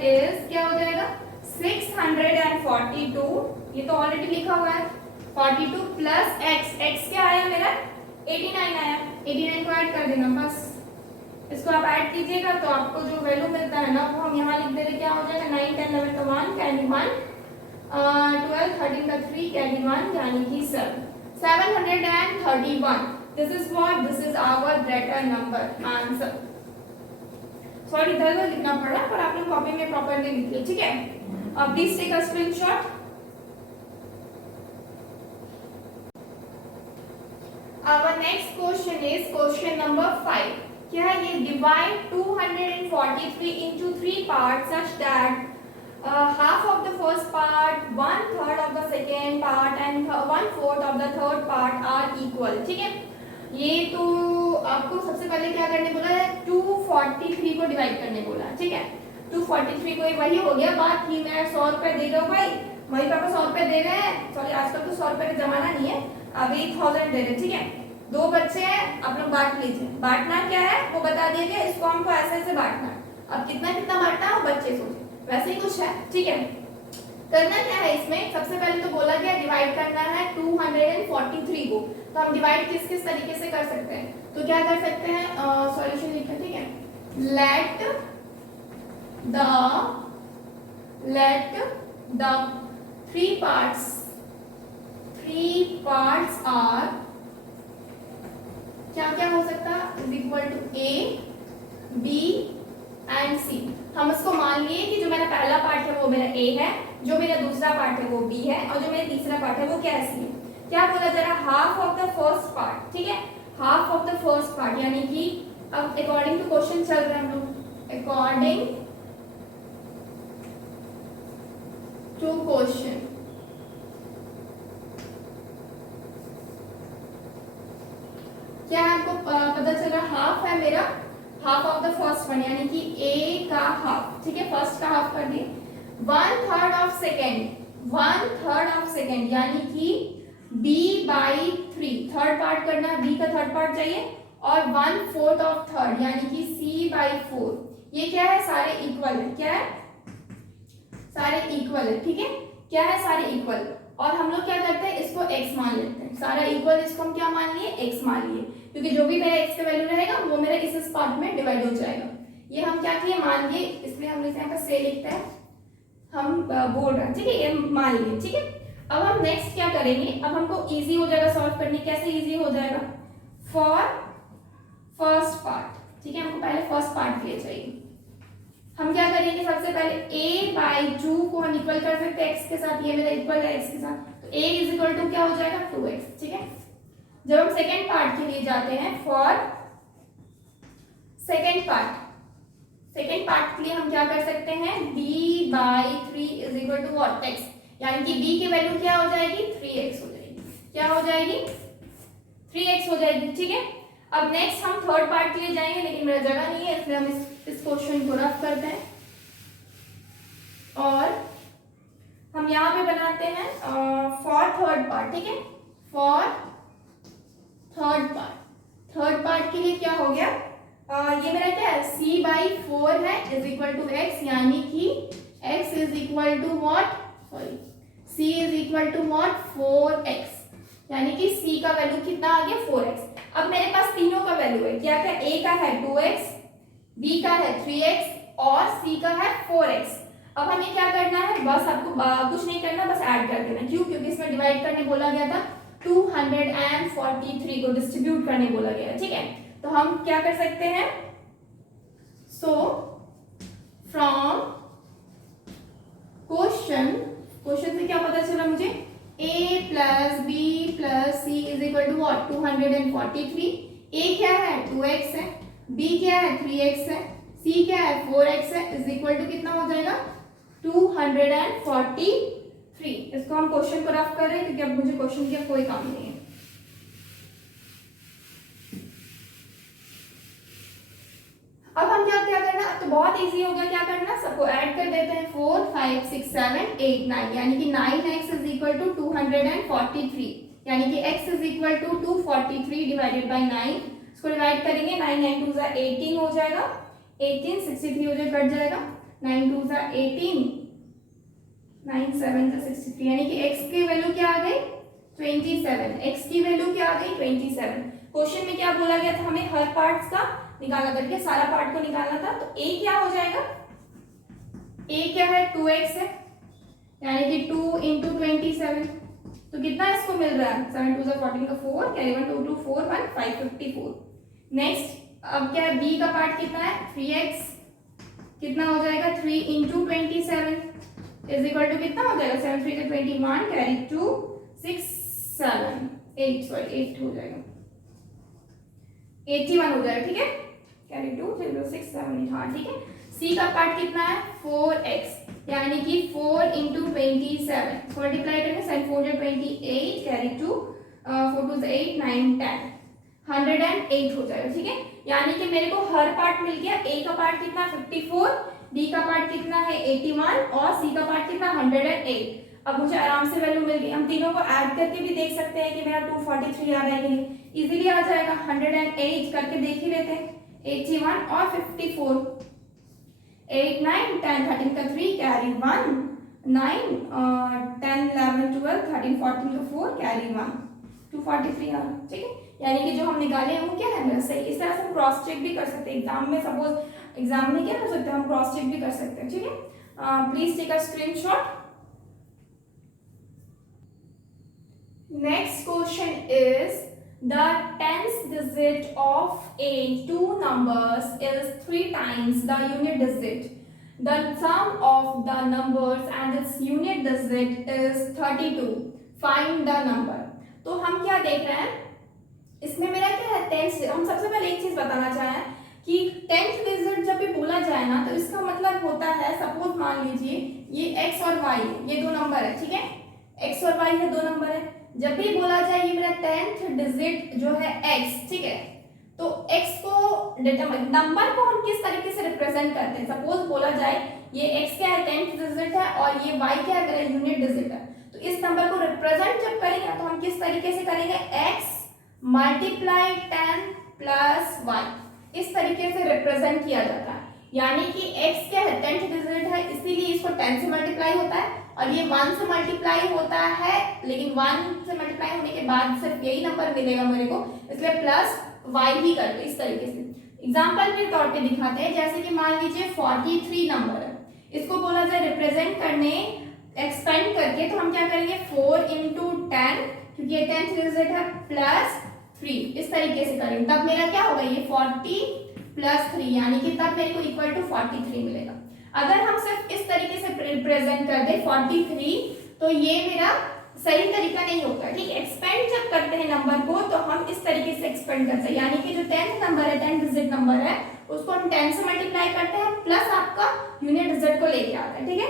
इज क्या हो जाएगा 642, ये तो ऑलरेडी लिखा हुआ है 42 प्लस x क्या आया मेरा 89 आया, 89 को ऐड कर देना बस, इसको आप ऐड कीजिएगा तो आपको जो वैल्यू मिलता है ना वो हम यहाँ लिख दे रहे, क्या हो जाएगा 9 10 11 का 1 कैरी 1 12 13 का 3 कैरी 1 यानी कि 731। This is what, this is our greater number answer. Sorry इधर लिखना पड़ा पर आपने कॉपी में प्रॉपर्ली लिख लिया, ठीक है। अब please take a screenshot. Our next question is question number 5. क्या है ये, divide 243 into 3 parts such that half of the first part, 1/3 of the second part and 1/4 of the third part are equal, ठीक है। ये तो आपको सबसे पहले क्या करने बोला है 243 को डिवाइड करने बोला है, ठीक है। 243 को वही हो गया बात कि मैं 100 रुपए दे दो भाई, वही पापा 100 रुपए दे रहे हैं, सॉरी आजकल तो 100 रुपए का जमाना नहीं है, अब 1000 दे रहे, ठीक है। 2 बच्चे हैं, आप लोग बांट लीजिए, बांटना क्या है वो बता दीजिए, इसको हमको ऐसे ऐसे बांटना है, अब कितना कितना बांटना है वो बच्चे सोचे, वैसे ही कुछ है, ठीक है। करना क्या है इसमें, सबसे पहले तो बोला गया डिवाइड करना है 243 को, तो हम डिवाइड किस किस तरीके से कर सकते हैं, तो क्या कर सकते हैं सॉल्यूशन लिखते हैं, ठीक है। Let the three parts are क्या क्या हो सकता है is equal to A, B and C। हम इसको मान लिए कि जो मेरा पहला पार्ट है वो मेरा A है, जो मेरा दूसरा पार्ट है वो B है, और जो मेरा तीसरा पार्ट है वो क्या है C है। क्या बोला जरा, half of the first part, ठीक है, half of the first part यानी कि अब अकॉर्डिंग टू क्वेश्चन चल रहे हैं हम लोग, अकॉर्डिंग टू क्वेश्चन क्या हमको पता चला हाफ है मेरा, half of the first one यानी कि A का हाफ, ठीक है, फर्स्ट का हाफ कर दिए, 1/3 ऑफ सेकेंड यानी कि B/3, थर्ड पार्ट करना, B का थर्ड पार्ट चाहिए, और 1/4 ऑफ थर्ड यानी कि C/4, ये क्या है सारे इक्वल है, क्या है सारे इक्वल है, ठीक है, क्या है सारे इक्वल, और हम लोग क्या करते हैं इसको x मान लेते हैं, सारा इक्वल इसको हम क्या मान लिए x मान लिए, क्योंकि जो भी मेरा x का वैल्यू रहेगा वो मेरा इस पार्ट में डिवाइड हो जाएगा, ये हम क्या किए मान लिए, इसलिए हम इसे यहाँ पर से लिखते हैं, हम बोल रहे हैं, ठीक है, ये मान लिए, ठीक है। अब हम नेक्स्ट क्या करेंगे, अब हमको इजी हो जाएगा सॉल्व करने, कैसे इजी हो जाएगा, फॉर फर्स्ट पार्ट, ठीक है, हमको पहले फर्स्ट पार्ट के लिए चाहिए, हम क्या करेंगे सबसे पहले A/2 को हम इक्वल कर सकते हैं x के साथ, ये मेरा इक्वल है x के साथ, तो A इज इक्वल टू क्या हो जाएगा 2x, ठीक है। जब हम सेकेंड पार्ट के लिए जाते हैं, फॉर सेकेंड पार्ट के लिए हम क्या कर सकते हैं, B/3 is equal to what x, यानी कि B की वैल्यू क्या हो जाएगी 3x हो जाएगी, क्या हो जाएगी 3x हो जाएगी, ठीक है। अब नेक्स्ट हम थर्ड पार्ट के लिए जाएंगे, लेकिन मेरा जगह नहीं है इसलिए हम इस क्वेश्चन को रफ करते हैं, और हम यहाँ पे बनाते हैं फॉर थर्ड पार्ट, ठीक है, फॉर थर्ड पार्ट के लिए क्या हो गया, ये मेरा क्या है C/4 है इज इक्वल टू x, यानी कि x is equal to what, sorry C is equal to what 4x, यानी कि C का वैल्यू कितना आ गया 4x। अब मेरे पास तीनों का वैल्यू है, क्या क्या, A का है 2x, B का है 3x और C का है 4x। अब हमें क्या करना है, बस आपको कुछ नहीं करना, बस ऐड कर देना, क्यों, क्योंकि इसमें डिवाइड करने बोला गया था, 243 को डिस्ट्रीब्यूट करने बोला गया, ठीक है। तो हम क्या कर सकते हैं, सो फ्रॉम क्वेश्चन से क्या पता चला मुझे, A + B + C is equal to what 243, a क्या है 2x है, b क्या है 3x है, c क्या है 4x है, इज इक्वल टू कितना हो जाएगा 243। इसको हम क्वेश्चन को रफ कर रहे हैं क्योंकि अब मुझे क्वेश्चन का कोई काम नहीं है। अब हम क्या क्या करना, तो बहुत इजी हो गया, क्या करना सबको ऐड कर देते हैं 4 5 6 7 8 9 यानी कि 9x इज इक्वल टू 243 यानी कि x is equal to 243 divided by 9। इसको डिवाइड करेंगे 9 9 2 18 हो जाएगा, 18 63 हो जाएगा, कट जाएगा 9 2 18 9 7 63 यानी कि x की वैल्यू क्या आ गई 27। x की वैल्यू क्या आ गई 27। क्वेश्चन में क्या बोला गया था, हमें हर पार्ट्स का निकालना करके सारा पार्ट को निकालना था। तो a क्या हो जाएगा, a क्या है 2x है यानी कि 2 इंटू 27, तो कितना इसको मिल रहा है 7 2 14 का 4 कैरी 1 2 2 4 1 5 54। नेक्स्ट अब क्या है b का पार्ट कितना है 3x, कितना हो जाएगा 3 इंटू 27 इज इक्वल टू कितना हो जाएगा 7 3 21 कैरी 2 6 7 8 सॉरी 8 हो जाएगा 81 हो जाएगा, ठीक है कैरी 2 3 6 7 8 हाँ ठीक है। c का पार्ट कितना है 4x यानी कि 4 इंटू 27 मल्टीप्लाई करेंगे 7 4 28 कैरी 2 4 2 8 9 10 108 हो जाएगा, ठीक है। यानी कि मेरे को हर पार्ट मिल गया, a का पार्ट कितना 54, b का पार्ट कितना है 81 और c का पार्ट कितना 108। अब मुझे आराम से वैल्यू मिल गई, हम तीनों को ऐड करके भी देख सकते हैं कि मेरा 243 आ रहा है कि नहीं, इजीली आ जाएगा। 108 करके देख ही लेते हैं, 81 और 54 8 9 10 13 का 3 कैरी 1 9 10 11 12 13 14 का 4 कैरी 1 243 आ रहा, ठीक है। यानी कि जो हम निकाले हैं वो क्या है मेरा सही। इस तरह से हम क्रॉस चेक भी कर सकते हैं एग्जाम में, सपोज एग्जाम में क्या कर सकते हैं हम क्रॉस चेक भी कर सकते हैं, ठीक है। Please take a screenshot. Next question is the tens digit of a two numbers is 3 times the unit digit. The sum of the numbers and its unit digit is 32. Find the number. तो हम क्या देख रहे हैं इसमें मेरा क्या है टेंस। हम सबसे पहले एक चीज बताना चाहें कि टेंथ डिजिट जब भी बोला जाए ना तो इसका मतलब होता है, सपोज मान लीजिए ये x और y ये दो नंबर है, ठीक है, x और y ये दो नंबर है। जब भी बोला जाए ये मेरा टेंथ डिजिट जो है x, ठीक है, तो x को नंबर को हम किस तरीके से रिप्रेजेंट करते हैं। सपोज बोला जाए ये x क्या है टेंथ डिजिट है और ये y क्या है मेरा यूनिट डिजिट है, तो इस नंबर को रिप्रेजेंट जब करेंगे तो हम किस तरीके से करेंगे x मल्टीप्लाई 10 प्लस y, इस तरीके से रिप्रेजेंट किया जाता है। यानी कि x क्या है टेंथ डिजिट है इसीलिए इसको 10 से मल्टीप्लाई होता है और ये 1 से मल्टीप्लाई होता है, लेकिन 1 से मल्टीप्लाई होने के बाद सिर्फ यही नंबर मिलेगा मेरे को, इसलिए प्लस y ही कर दो इस तरीके से। एग्जांपल के तौर पे दिखाते हैं, जैसे कि मान लीजिए 43 नंबर है, इसको बोला जाए रिप्रेजेंट करने एक्सपेंड करके तो हम क्या करेंगे 4 इंटू 10 क्योंकि ये 10th डिजिट है प्लस 3 इस तरीके से करेंगे, तब मेरा क्या होगा ये 40 प्लस 3 यानी कि तब मेरे को इक्वल टू 43 मिलेगा। अगर हम सिर्फ इस तरीके से रिप्रेजेंट कर दे 43 तो ये मेरा सही तरीका नहीं होगा, ठीक है। एक्सपेंड जब करते हैं नंबर को तो हम इस तरीके से एक्सपेंड करते हैं, यानी कि जो 10th नंबर है 10 डिजिट नंबर है उसको हम 10 से मल्टीप्लाई करते हैं प्लस आपका यूनिट डिजिट को लेके आता है, ठीक है।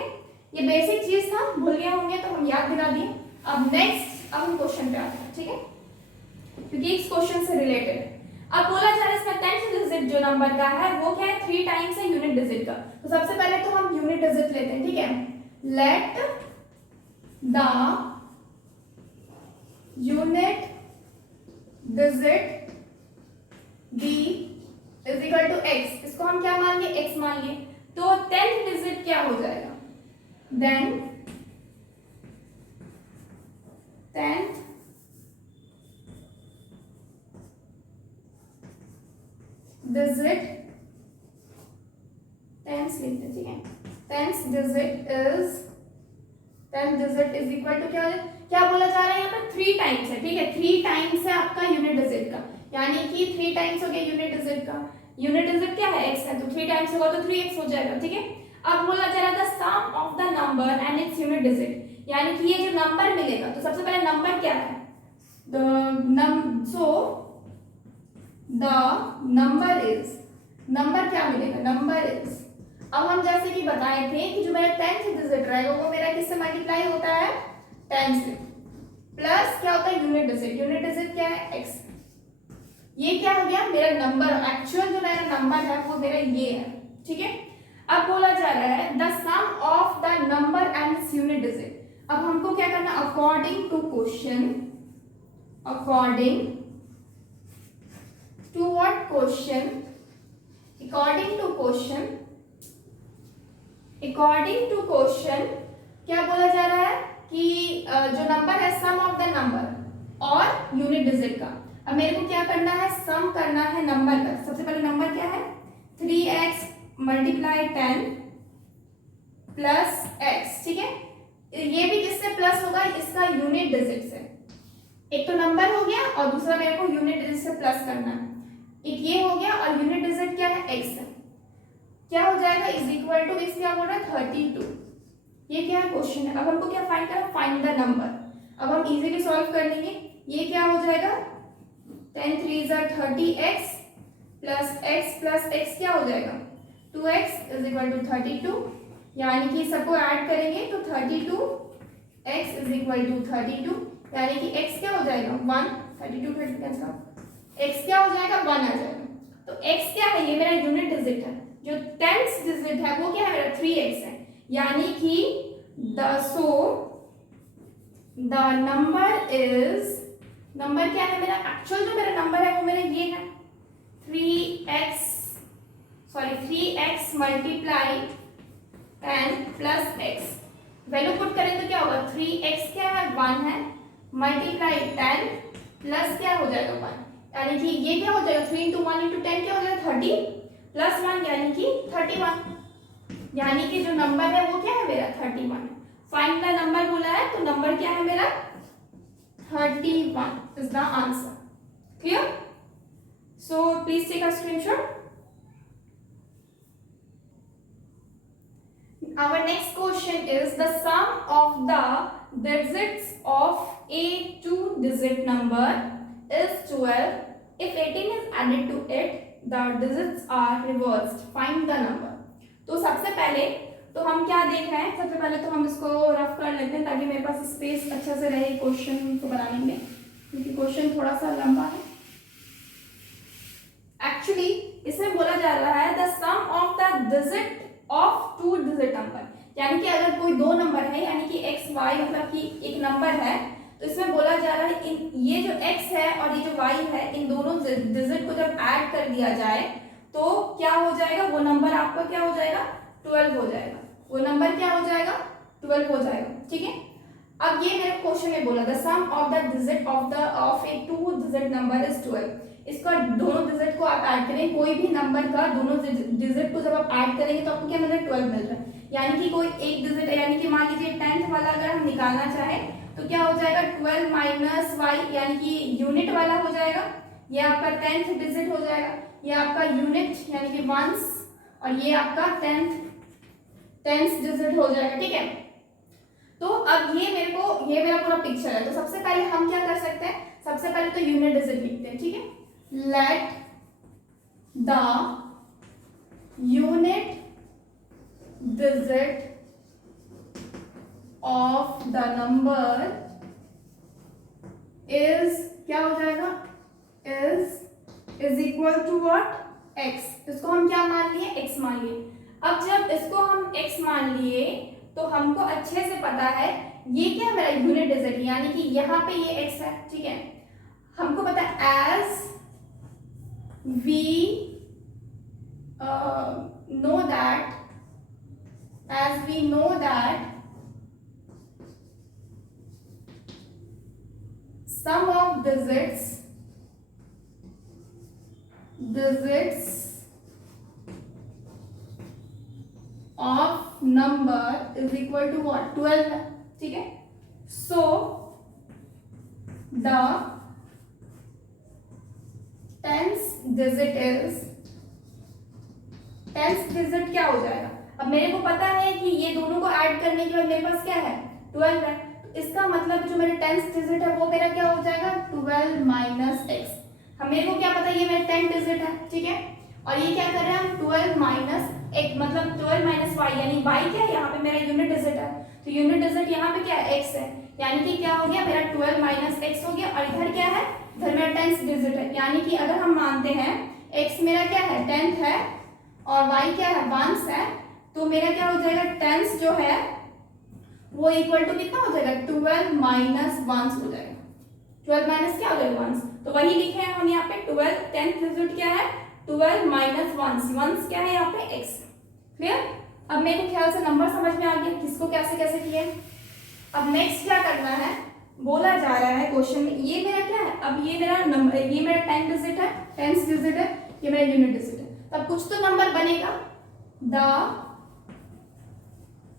ये बेसिक चीज था, भूल गए होंगे तो हम याद दिला दिए। अब नेक्स्ट अब हम क्वेश्चन पे आते हैं, ठीक है, क्योंकि इस क्वेश्चन से रिलेटेड है। अब बोला जा रहा है इसमें 10th डिजिट जो नंबर का है वो क्या है 3 टाइम्स है यूनिट डिजिट का। तो सबसे पहले तो हम यूनिट डिजिट लेते हैं, ठीक है। Let the unit digit be is equal to x, इसको हम क्या मान लिए x मान लिए, तो 10th डिजिट क्या हो जाएगा देन 10th डिजिट 10th लिखते हैं, ठीक है। 10th digit is equal to क्या बोला जा रहा है यहाँ पर 3 टाइम्स है, ठीक है। 3 टाइम्स है आपका यूनिट डिजिट का, यानी कि 3 टाइम्स हो गया यूनिट डिजिट का। यूनिट डिजिट क्या है x है, तो 3 टाइम्स होगा तो 3x हो जाएगा, ठीक है। अब बोला जा रहा था sum of the number and its unit digit, यानी कि ये जो नंबर मिलेगा तो सबसे पहले नंबर क्या है द नंबर क्या मिलेगा, नंबर इज, अब हम जैसे कि बताए थे कि जो मेरा 10th डिजिट रहेगा वो मेरा किससे मल्टीप्लाई होता है, 10 से, प्लस क्या होता है यूनिट डिजिट क्या है, x। ये क्या हो गया मेरा नंबर, एक्चुअल जो मेरा नंबर है वो मेरा ये है, ठीक है। अब बोला जा रहा है the sum of the number and its unit digit. अब हमको क्या करना, according to question, according to what question, according to question क्या बोला जा रहा है कि जो नंबर है सम ऑफ द नंबर और यूनिट डिजिट का। अब मेरे को क्या करना है, सम करना है नंबर का। सबसे पहले नंबर क्या है, 3x मल्टीप्लाई 10 प्लस x, ठीक है। ये भी किससे प्लस होगा, इसका यूनिट डिजिट से। एक तो नंबर हो गया और दूसरा मेरे को यूनिट डिजिट से प्लस करना है। एक ये हो गया और यूनिट डिजिट क्या है, x है। क्या हो जाएगा, इज इक्वल टू, इस क्या बोल रहा है 32। ये क्या है क्वेश्चन है। अब हमको क्या फाइंड करना, फाइंड द नंबर। अब हम इजीली सॉल्व कर लेंगे। ये क्या हो जाएगा, 10 3 30x प्लस x क्या हो जाएगा 2x इज इक्वल टू 32, यानी कि सबको ऐड करेंगे तो 32x इज इक्वल टू 32, यानी कि x क्या हो जाएगा 1, 32 कैंसिल, x क्या हो जाएगा 1 आ जाएगा। तो x क्या है, ये मेरा यूनिट डिजिट है। जो 10th डिजिट है वो क्या है मेरा 3x है, यानी कि द नंबर क्या है मेरा, एक्चुअल जो मेरा नंबर है वो मेरा ये है 3x multiply 10 plus x। Value put करें तो क्या होगा, 3x क्या है 1 है, मल्टीप्लाई 10 प्लस क्या हो जाएगा 1, यानी कि ये क्या हो जाएगा 3 इंटू 1 इंटू 10 क्या हो जाएगा 30 प्लस 1 यानी कि 31, यानी कि जो नंबर है वो क्या है मेरा 31। फाइंड द नंबर बोला है तो नंबर क्या है मेरा 31 is the answer. Clear? So please take a screenshot. Our next question is the sum of the digits of a two-digit number is 12. If 18 is added to it, the digits are reversed. Find the number. तो सबसे पहले तो हम क्या देख रहे हैं, सबसे पहले तो हम इसको रफ कर लेते हैं ताकि मेरे पास स्पेस अच्छा से रहे क्वेश्चन को बनाने में, क्योंकि क्वेश्चन थोड़ा सा लंबा है। एक्चुअली इसमें बोला जा रहा है the sum of the digit of two digit number, यानी कि अगर कोई दो नंबर है, यानी कि x y मतलब कि एक नंबर है, तो इसमें बोला जा रहा है ये जो x है और ये जो y है, इन दोनों डिजिट को जब ऐड कर दिया जाए तो क्या हो जाएगा, वो नंबर आपका क्या हो जाएगा 12 हो जाएगा। वो नंबर क्या हो जाएगा 12 हो जाएगा, ठीक है। अब ये मेरे क्वेश्चन में बोला the sum of the digit of a two digit number is 12। इसका दोनों डिजिट को आप ऐड करें, कोई भी नंबर का दोनों डिजिट को जब आप ऐड करेंगे तो आपको क्या मिल रहा है 12 मिल रहा है, यानी कि कोई एक डिजिट है, यानी कि मान लीजिए 10th वाला अगर हम निकालना चाहे तो क्या हो जाएगा 12 माइनस y, यानी कि यूनिट वाला हो जाएगा, ये आपका 10th डिजिट हो जाएगा, ये आपका यूनिट यानी कि वंस, और ये आपका 10th डिजिट हो जाएगा, ठीक है। तो अब ये मेरा पूरा पिक्चर है। तो सबसे पहले हम क्या कर सकते हैं, सबसे पहले तो यूनिट डिजिट लिखते हैं, ठीक है। Let the unit digit of the number is क्या हो जाएगा, is equal to what x। इसको हम क्या मान लिए, x मान लिए। अब जब इसको हम x मान लिए तो हमको अच्छे से पता है ये क्या है मेरा यूनिट डिजिट, यानी कि यहाँ पे ये x है, ठीक है। हमको पता है as we know that sum of digits of number is equal to what 12 है, ठीक है। so the 10th digit क्या हो जाएगा। अब मेरे को पता है कि ये दोनों को ऐड करने के बाद मेरे पास क्या है 12 है, तो इसका मतलब जो मेरा 10th डिजिट है वो मेरा क्या हो जाएगा 12 माइनस एक्स। मेरे को क्या पता ये मेरा 10 डिजिट है, ठीक है। और ये क्या कर रहे हैं हम 12 माइनस एक मतलब 12 माइनस वाई, यानी वाई क्या है यहाँ पे मेरा यूनिट डिजिट है, तो यूनिट डिजिट यहाँ पे क्या है एक्स है, यानी कि क्या हो गया मेरा 12 माइनस एक्स हो गया। और इधर क्या है, इधर मेरा 10th डिजिट है, यानी कि अगर हम मानते हैं एक्स मेरा क्या है 10th है और वाई क्या है 1 है, तो मेरा क्या हो जाएगा 10th जो है वो इक्वल टू कितना हो जाएगा 12 माइनस 1 हो जाएगा। 12 माइनस क्या हो जाएगा 1, तो वही लिखे हैं हम यहाँ पे 12, 10th डिजिट क्या है 12 माइनस 1 क्या है यहाँ पे x। क्लियर। अब मेरे ख्याल से नंबर समझ में आ गया किसको कैसे कैसे किए। अब नेक्स्ट क्या करना है, बोला जा रहा है क्वेश्चन में, ये मेरा क्या है, अब ये मेरा नंबर, ये मेरा 10 डिजिट है, 10th डिजिट है, ये मेरा यूनिट डिजिट है, तब कुछ तो नंबर बनेगा। द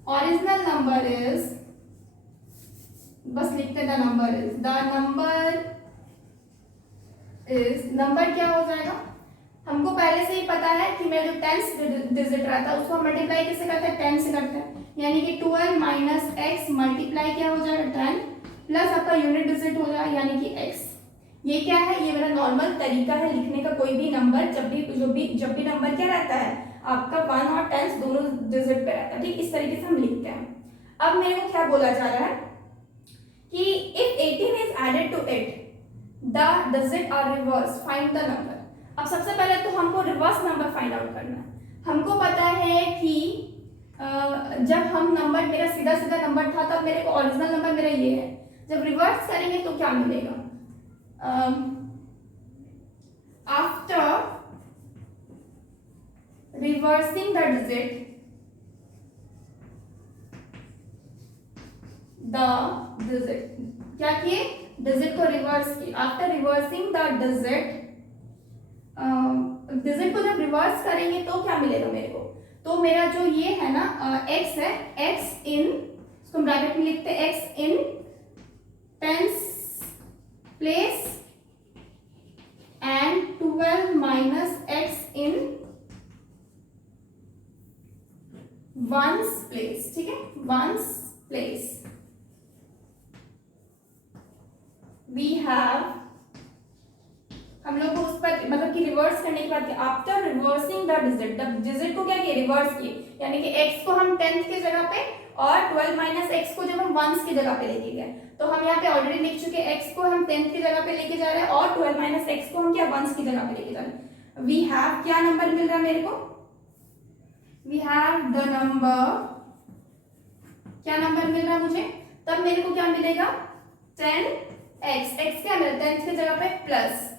ओरिजिनल नंबर इज, बस लिखते the number is, the number is, number क्या हो जाएगा, हमको पहले से ही पता है कि मेरा जो 10th डिजिट रहता है उसको हम मल्टीप्लाई किससे करते हैं 10 से करते हैं, यानी कि 12 माइनस एक्स मल्टीप्लाई क्या हो जाएगा 10 प्लस आपका यूनिट डिजिट हो जाएगा यानी कि x। ये क्या है, ये मेरा नॉर्मल तरीका है लिखने का, कोई भी नंबर जब भी नंबर क्या रहता है आपका 1 और 10 दोनों डिजिट पे रहता है, ठीक, इस तरीके से हम लिखते हैं। अब मेरे को क्या बोला जा रहा है कि if 18 is added to it the digit are reverse, find the number. अब सबसे पहले तो हमको रिवर्स नंबर फाइंड आउट करना है। हमको पता है कि जब हम नंबर, मेरा सीधा सीधा नंबर था तब मेरे को ओरिजिनल नंबर मेरा ये है, जब रिवर्स करेंगे तो क्या मिलेगा, आफ्टर रिवर्सिंग द डिजिट क्या किए, डिजिट को रिवर्स किए। After reversing the digit, digit को जब रिवर्स करेंगे तो क्या मिलेगा मेरे को, तो मेरा जो ये है ना x है, x इन, इसको हम ब्रैकेट में लिखते हैं x in 10th place and 12 minus x in 1th place, ठीक है 1th प्लेस वी हैव, हम लोग को उस पर मतलब कि रिवर्स करने की बात की, after reversing the digit, digit को क्या किए रिवर्स किए, यानी कि x को हम 10th की जगह पे और 12 माइनस एक्स को जब हम 1 की जगह पे लेके गए, तो हम यहाँ पे ऑलरेडी लिख चुके x को हम 10th की जगह पे लेके जा रहे हैं और 12 माइनस एक्स को हम क्या 1 की जगह पे लेके जा रहे हैं। वी हैव क्या नंबर मिल रहा है मेरे को, वी हैव द नंबर, क्या नंबर मिल रहा है मुझे, तब मेरे को क्या मिलेगा 10x, x क्या मिला 10th की जगह पे प्लस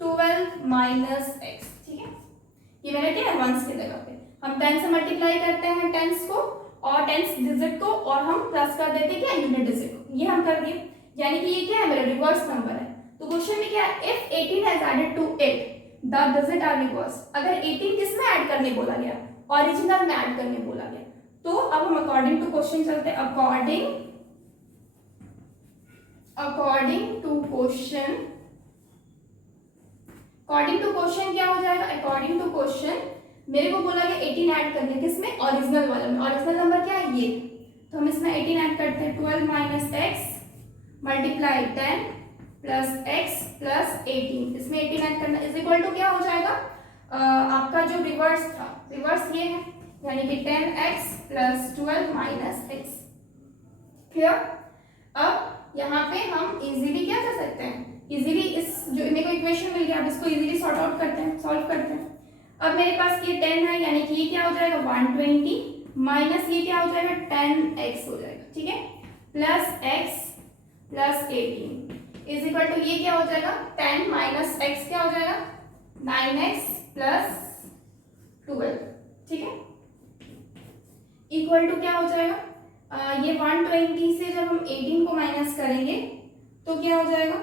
12 माइनस एक्स, ठीक है, ये मेरा क्या है 1 की जगह पे, हम 10 से मल्टीप्लाई करते हैं 10 को और 10th डिजिट को और हम प्लस कर देते हैं क्या यूनिट डिजिट को, ये हम कर दिए, यानी कि ये क्या है मेरा रिवर्स नंबर है। तो क्वेश्चन में क्या है, if 18 has added to it the digit are reverse, अगर 18 किस में ऐड करने बोला गया, ओरिजिनल में ऐड करने बोला गया, तो अब हम अकॉर्डिंग टू क्वेश्चन चलते हैं। अकॉर्डिंग टू क्वेश्चन क्या हो जाएगा, अकॉर्डिंग टू क्वेश्चन मेरे को बोला गया 18 ऐड करने, किसमें ओरिजिनल वाले में, ओरिजिनल नंबर क्या है ये, तो हम इसमें 18 ऐड करते हैं, 12 minus x multiply 10 plus x plus 18, इसमें 18 ऐड करना इज इक्वल टू क्या हो जाएगा, आपका जो रिवर्स था, रिवर्स ये है यानी कि 10x plus 12 minus x. Clear. अब यहाँ पे हम इजीली क्या कर सकते हैं, इजीली इस जो मेरे को इक्वेशन मिल गया, अब इसको इजीली सॉर्ट आउट करते हैं, सॉल्व करते हैं। अब मेरे पास ये 10 है यानी कि ये क्या हो जाएगा 120 माइनस ये क्या हो जाएगा 10x हो जाएगा, ठीक है, plus x plus 18 is equal to ये क्या हो जाएगा 10 माइनस x क्या हो जाएगा 9x प्लस 12, ठीक है, इक्वल टू क्या हो जाएगा ये 120 से जब हम 18 को माइनस करेंगे तो क्या हो जाएगा,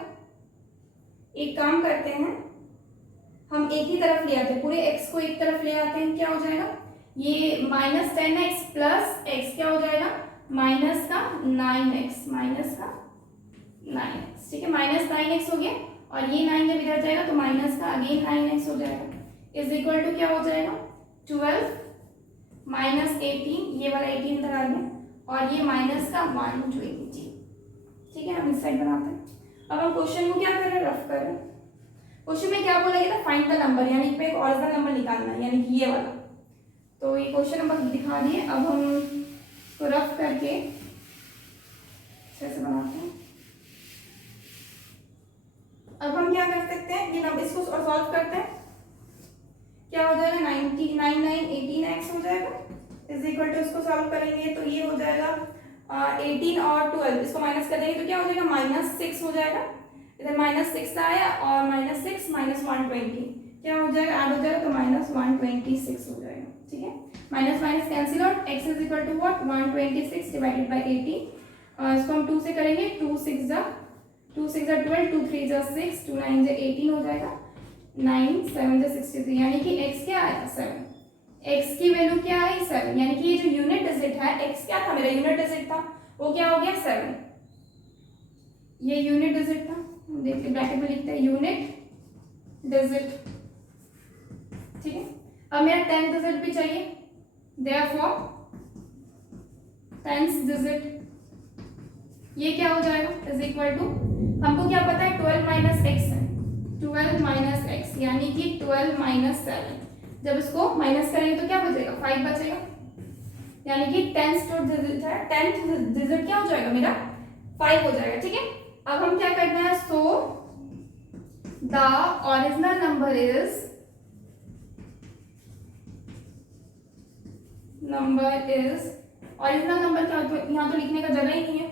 एक काम करते हैं हम एक ही तरफ ले आते हैं, पूरे x को एक तरफ ले आते हैं, क्या हो जाएगा ये माइनस 10x प्लस x क्या हो जाएगा माइनस का 9x, माइनस का 9x, ठीक है, माइनस 9x हो गया और ये 9 जब इधर जाएगा तो माइनस का अगेन 9x हो जाएगा, इज इक्वल टू क्या हो जाएगा 12 माइनस 18, ये वाला 18 इधर आ गया और ये माइनस का 120, ठीक है, हम इस साइड बनाते हैं। अब हम क्वेश्चन को क्या कर रहे हैं, रफ कर रहे हैं। क्वेश्चन में क्या बोला गया था, फाइंड द नंबर, यानी कि एक ऑरिजिनल नंबर निकालना है, यानी कि ये वाला। तो ये क्वेश्चन नंबर दिखा दिए। अब हम इसको रफ करके ऐसे बनाते हैं। अब हम क्या कर सकते हैं, ये नंबर इसको सॉल्व करते हैं। क्या हो जाएगा, 9918x हो जाएगा इज इक्वल टू, इसको सॉल्व करेंगे तो ये हो जाएगा 18 और 12, इसको माइनस कर देंगे तो क्या हो जाएगा, -6 हो जाएगा। इधर -6 आया और -6 -120 क्या हो जाएगा, ऐड हो जाएगा तो -126 हो जाएगा। ठीक है, minus minus cancel out, x is equal to what, 126 divided by 18। इसको हम 2 से करेंगे, 2 6 जा 12, 2 3 जा 6, 2 9 जा 18 हो जाएगा, 9 7 जा 63, यानी कि x क्या आया, 7। x की वैल्यू क्या आई, 7, यानी कि ये जो यूनिट डिजिट है, x क्या था, मेरा यूनिट डिजिट था, वो क्या हो गया, 7। ये यूनिट डिजिट था, देखिए ब्रैकेट में लिखते हैं यूनिट डिजिट। ठीक है, अब मेरा 10th डिजिट भी चाहिए, देयरफॉर 10th डिजिट ये क्या हो जाएगा, इज इक्वल टू, हमको क्या पता है 12 माइनस एक्स है, 12 माइनस एक्स यानी कि 12 माइनस 7। जब इसको माइनस करेंगे तो क्या बचेगा, 5 बचेगा, यानी कि 10th डिजिट है, 10th डिजिट क्या हो जाएगा मेरा, 5 हो जाएगा। ठीक है, अब हम क्या करना है, so the original number is original number क्या, तो यहाँ तो लिखने का जगह ही नहीं है,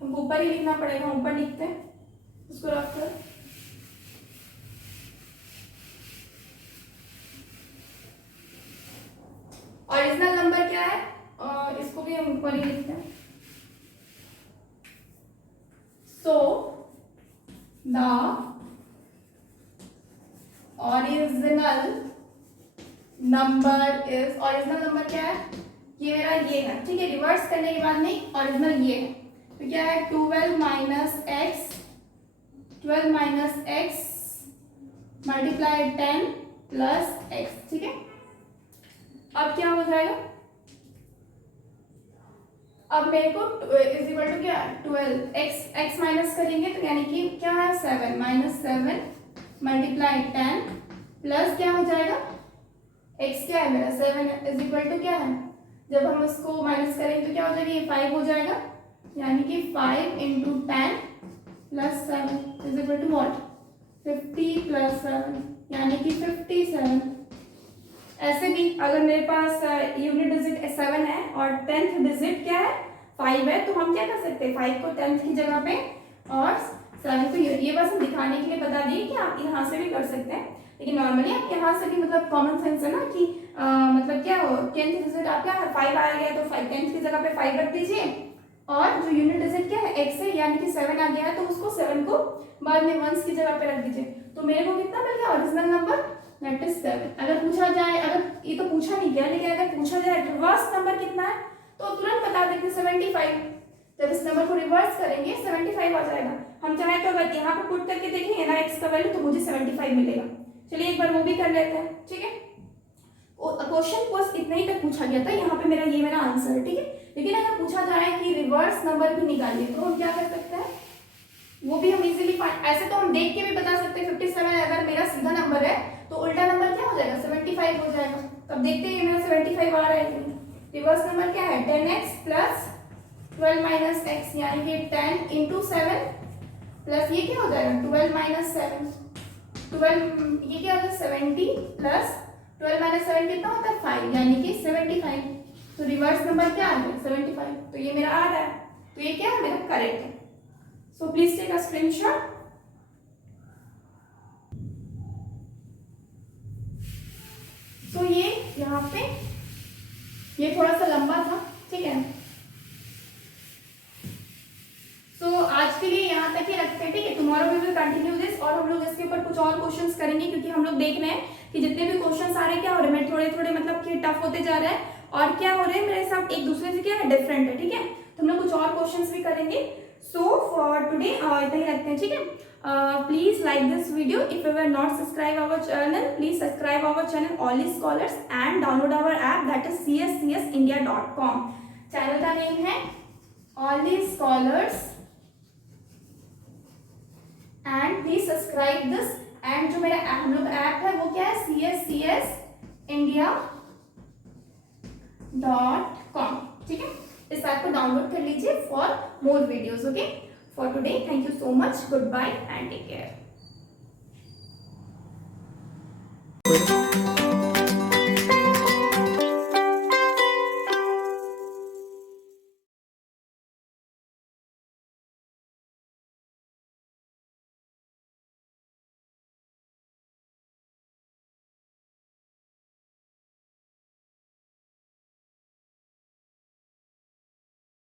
हमको ऊपर ही लिखना पड़ेगा, ऊपर लिखते हैं, उसको रख कर ओरिजिनल नंबर क्या है, इसको भी हम ऊपर ही लिखते हैं। So the original number is, original number क्या है, ये मेरा ये है। ठीक है, रिवर्स करने के बाद नहीं, ओरिजिनल ये है, तो क्या है 12 minus x multiply 10 plus x. ठीक है, अब क्या हो जाएगा, अब मेरे को इज इक्वल टू क्या, 12 एक्स माइनस करेंगे तो यानी कि क्या है 7 माइनस 7 मल्टीप्लाई 10 प्लस क्या हो जाएगा, एक्स क्या है मेरा 7 इज इक्वल टू क्या है, जब हम इसको माइनस करेंगे तो क्या हो जाएगा, ये 5 हो जाएगा, यानी कि 5 into 10 plus 7 is equal to what, 50 plus 7 यानी कि 57। ऐसे भी अगर मेरे पास यूनिट डिजिट 7 है और 10th डिजिट क्या है, 5 है, तो हम क्या कर सकते हैं, 5 को 10th की जगह पे और 7 को ये बस हम दिखाने के लिए बता दिए कि आप यहाँ से भी कर सकते हैं, लेकिन नॉर्मली आप यहाँ से भी, मतलब कॉमन सेंस है ना कि मतलब क्या हो, 10th डिजिट आपका 5 आया गया तो 5 10th की जगह पे 5 रख दीजिए, और जो यूनिट डिजिट क्या है x है, यानी कि 7 आ गया है, तो उसको 7 को बाद में 1s की जगह पे रख दीजिए, तो मेरे को कितना मिल गया, ओरिजिनल नंबर दैट इज 7। अगर पूछा जाए, अगर ये तो पूछा नहीं गया, लेकिन अगर पूछा जाए रिवर्स नंबर कितना है तो तुरंत बता देंगे 75। जब इस नंबर को रिवर्स करेंगे 75 आ जाएगा। हम चाहे तो अगर यहाँ पर पुट करके देखेंगे ना x का वैल्यू, तो मुझे 75 मिलेगा। चलिए एक बार वो भी कर लेते हैं। ठीक है, क्वेश्चन बस इतना ही तक पूछा गया था, यहाँ पे मेरा आंसर है। ठीक है, लेकिन अगर पूछा जाए कि रिवर्स नंबर भी निकालिए तो हम क्या कर सकते हैं, वो भी हम इजीली ऐसे तो हम देख के भी बता सकते हैं। 57 अगर मेरा सीधा नंबर है तो उल्टा नंबर क्या हो जाएगा, 75 हो जाएगा। तब देखते हैं मेरा 75 आ रहा है कि नहीं। रिवर्स नंबर क्या है, 10x प्लस 12 माइनस एक्स, यानी कि 10 इंटू 7 प्लस ये क्या हो जाएगा 12 माइनस 7, 12 ये क्या होता है 70 प्लस 12 माइनस 7 कितना होता है 5, यानी कि 75। तो रिवर्स नंबर क्या आ गया 75, तो ये मेरा आ रहा है, तो ये क्या है मेरा करेक्ट है। So please take a screenshot. तो ये यहाँ पे ये थोड़ा सा लंबा था, ठीक है। सो आज के लिए यहाँ तक ही रखते हैं, ठीक है। Tomorrow we will continue this, और हम लोग इसके ऊपर कुछ और क्वेश्चंस करेंगे, क्योंकि हम लोग देख रहे हैं कि जितने भी क्वेश्चंस आ रहे हैं क्या हो रहे हैं, थोड़े थोड़े मतलब कि टफ होते जा रहे हैं, और क्या हो रहे हैं मेरे हिसाब एक दूसरे से क्या है डिफरेंट है, ठीक है। तो हम लोग कुछ और क्वेश्चंस भी करेंगे। सो फॉर टुडे इतना ही रखते हैं, ठीक है। Please like this video. If you have not subscribed our channel, please subscribe our channel All Scholars and download our app, that is cscsindia.com. Channel का नेम है All Scholars and please subscribe this. And जो मेरा हम लोग app है वो क्या है, cscsindia.com, ठीक है। इस ऐप को डाउनलोड कर लीजिए for more videos. Okay, for today thank you so much, good bye and take care.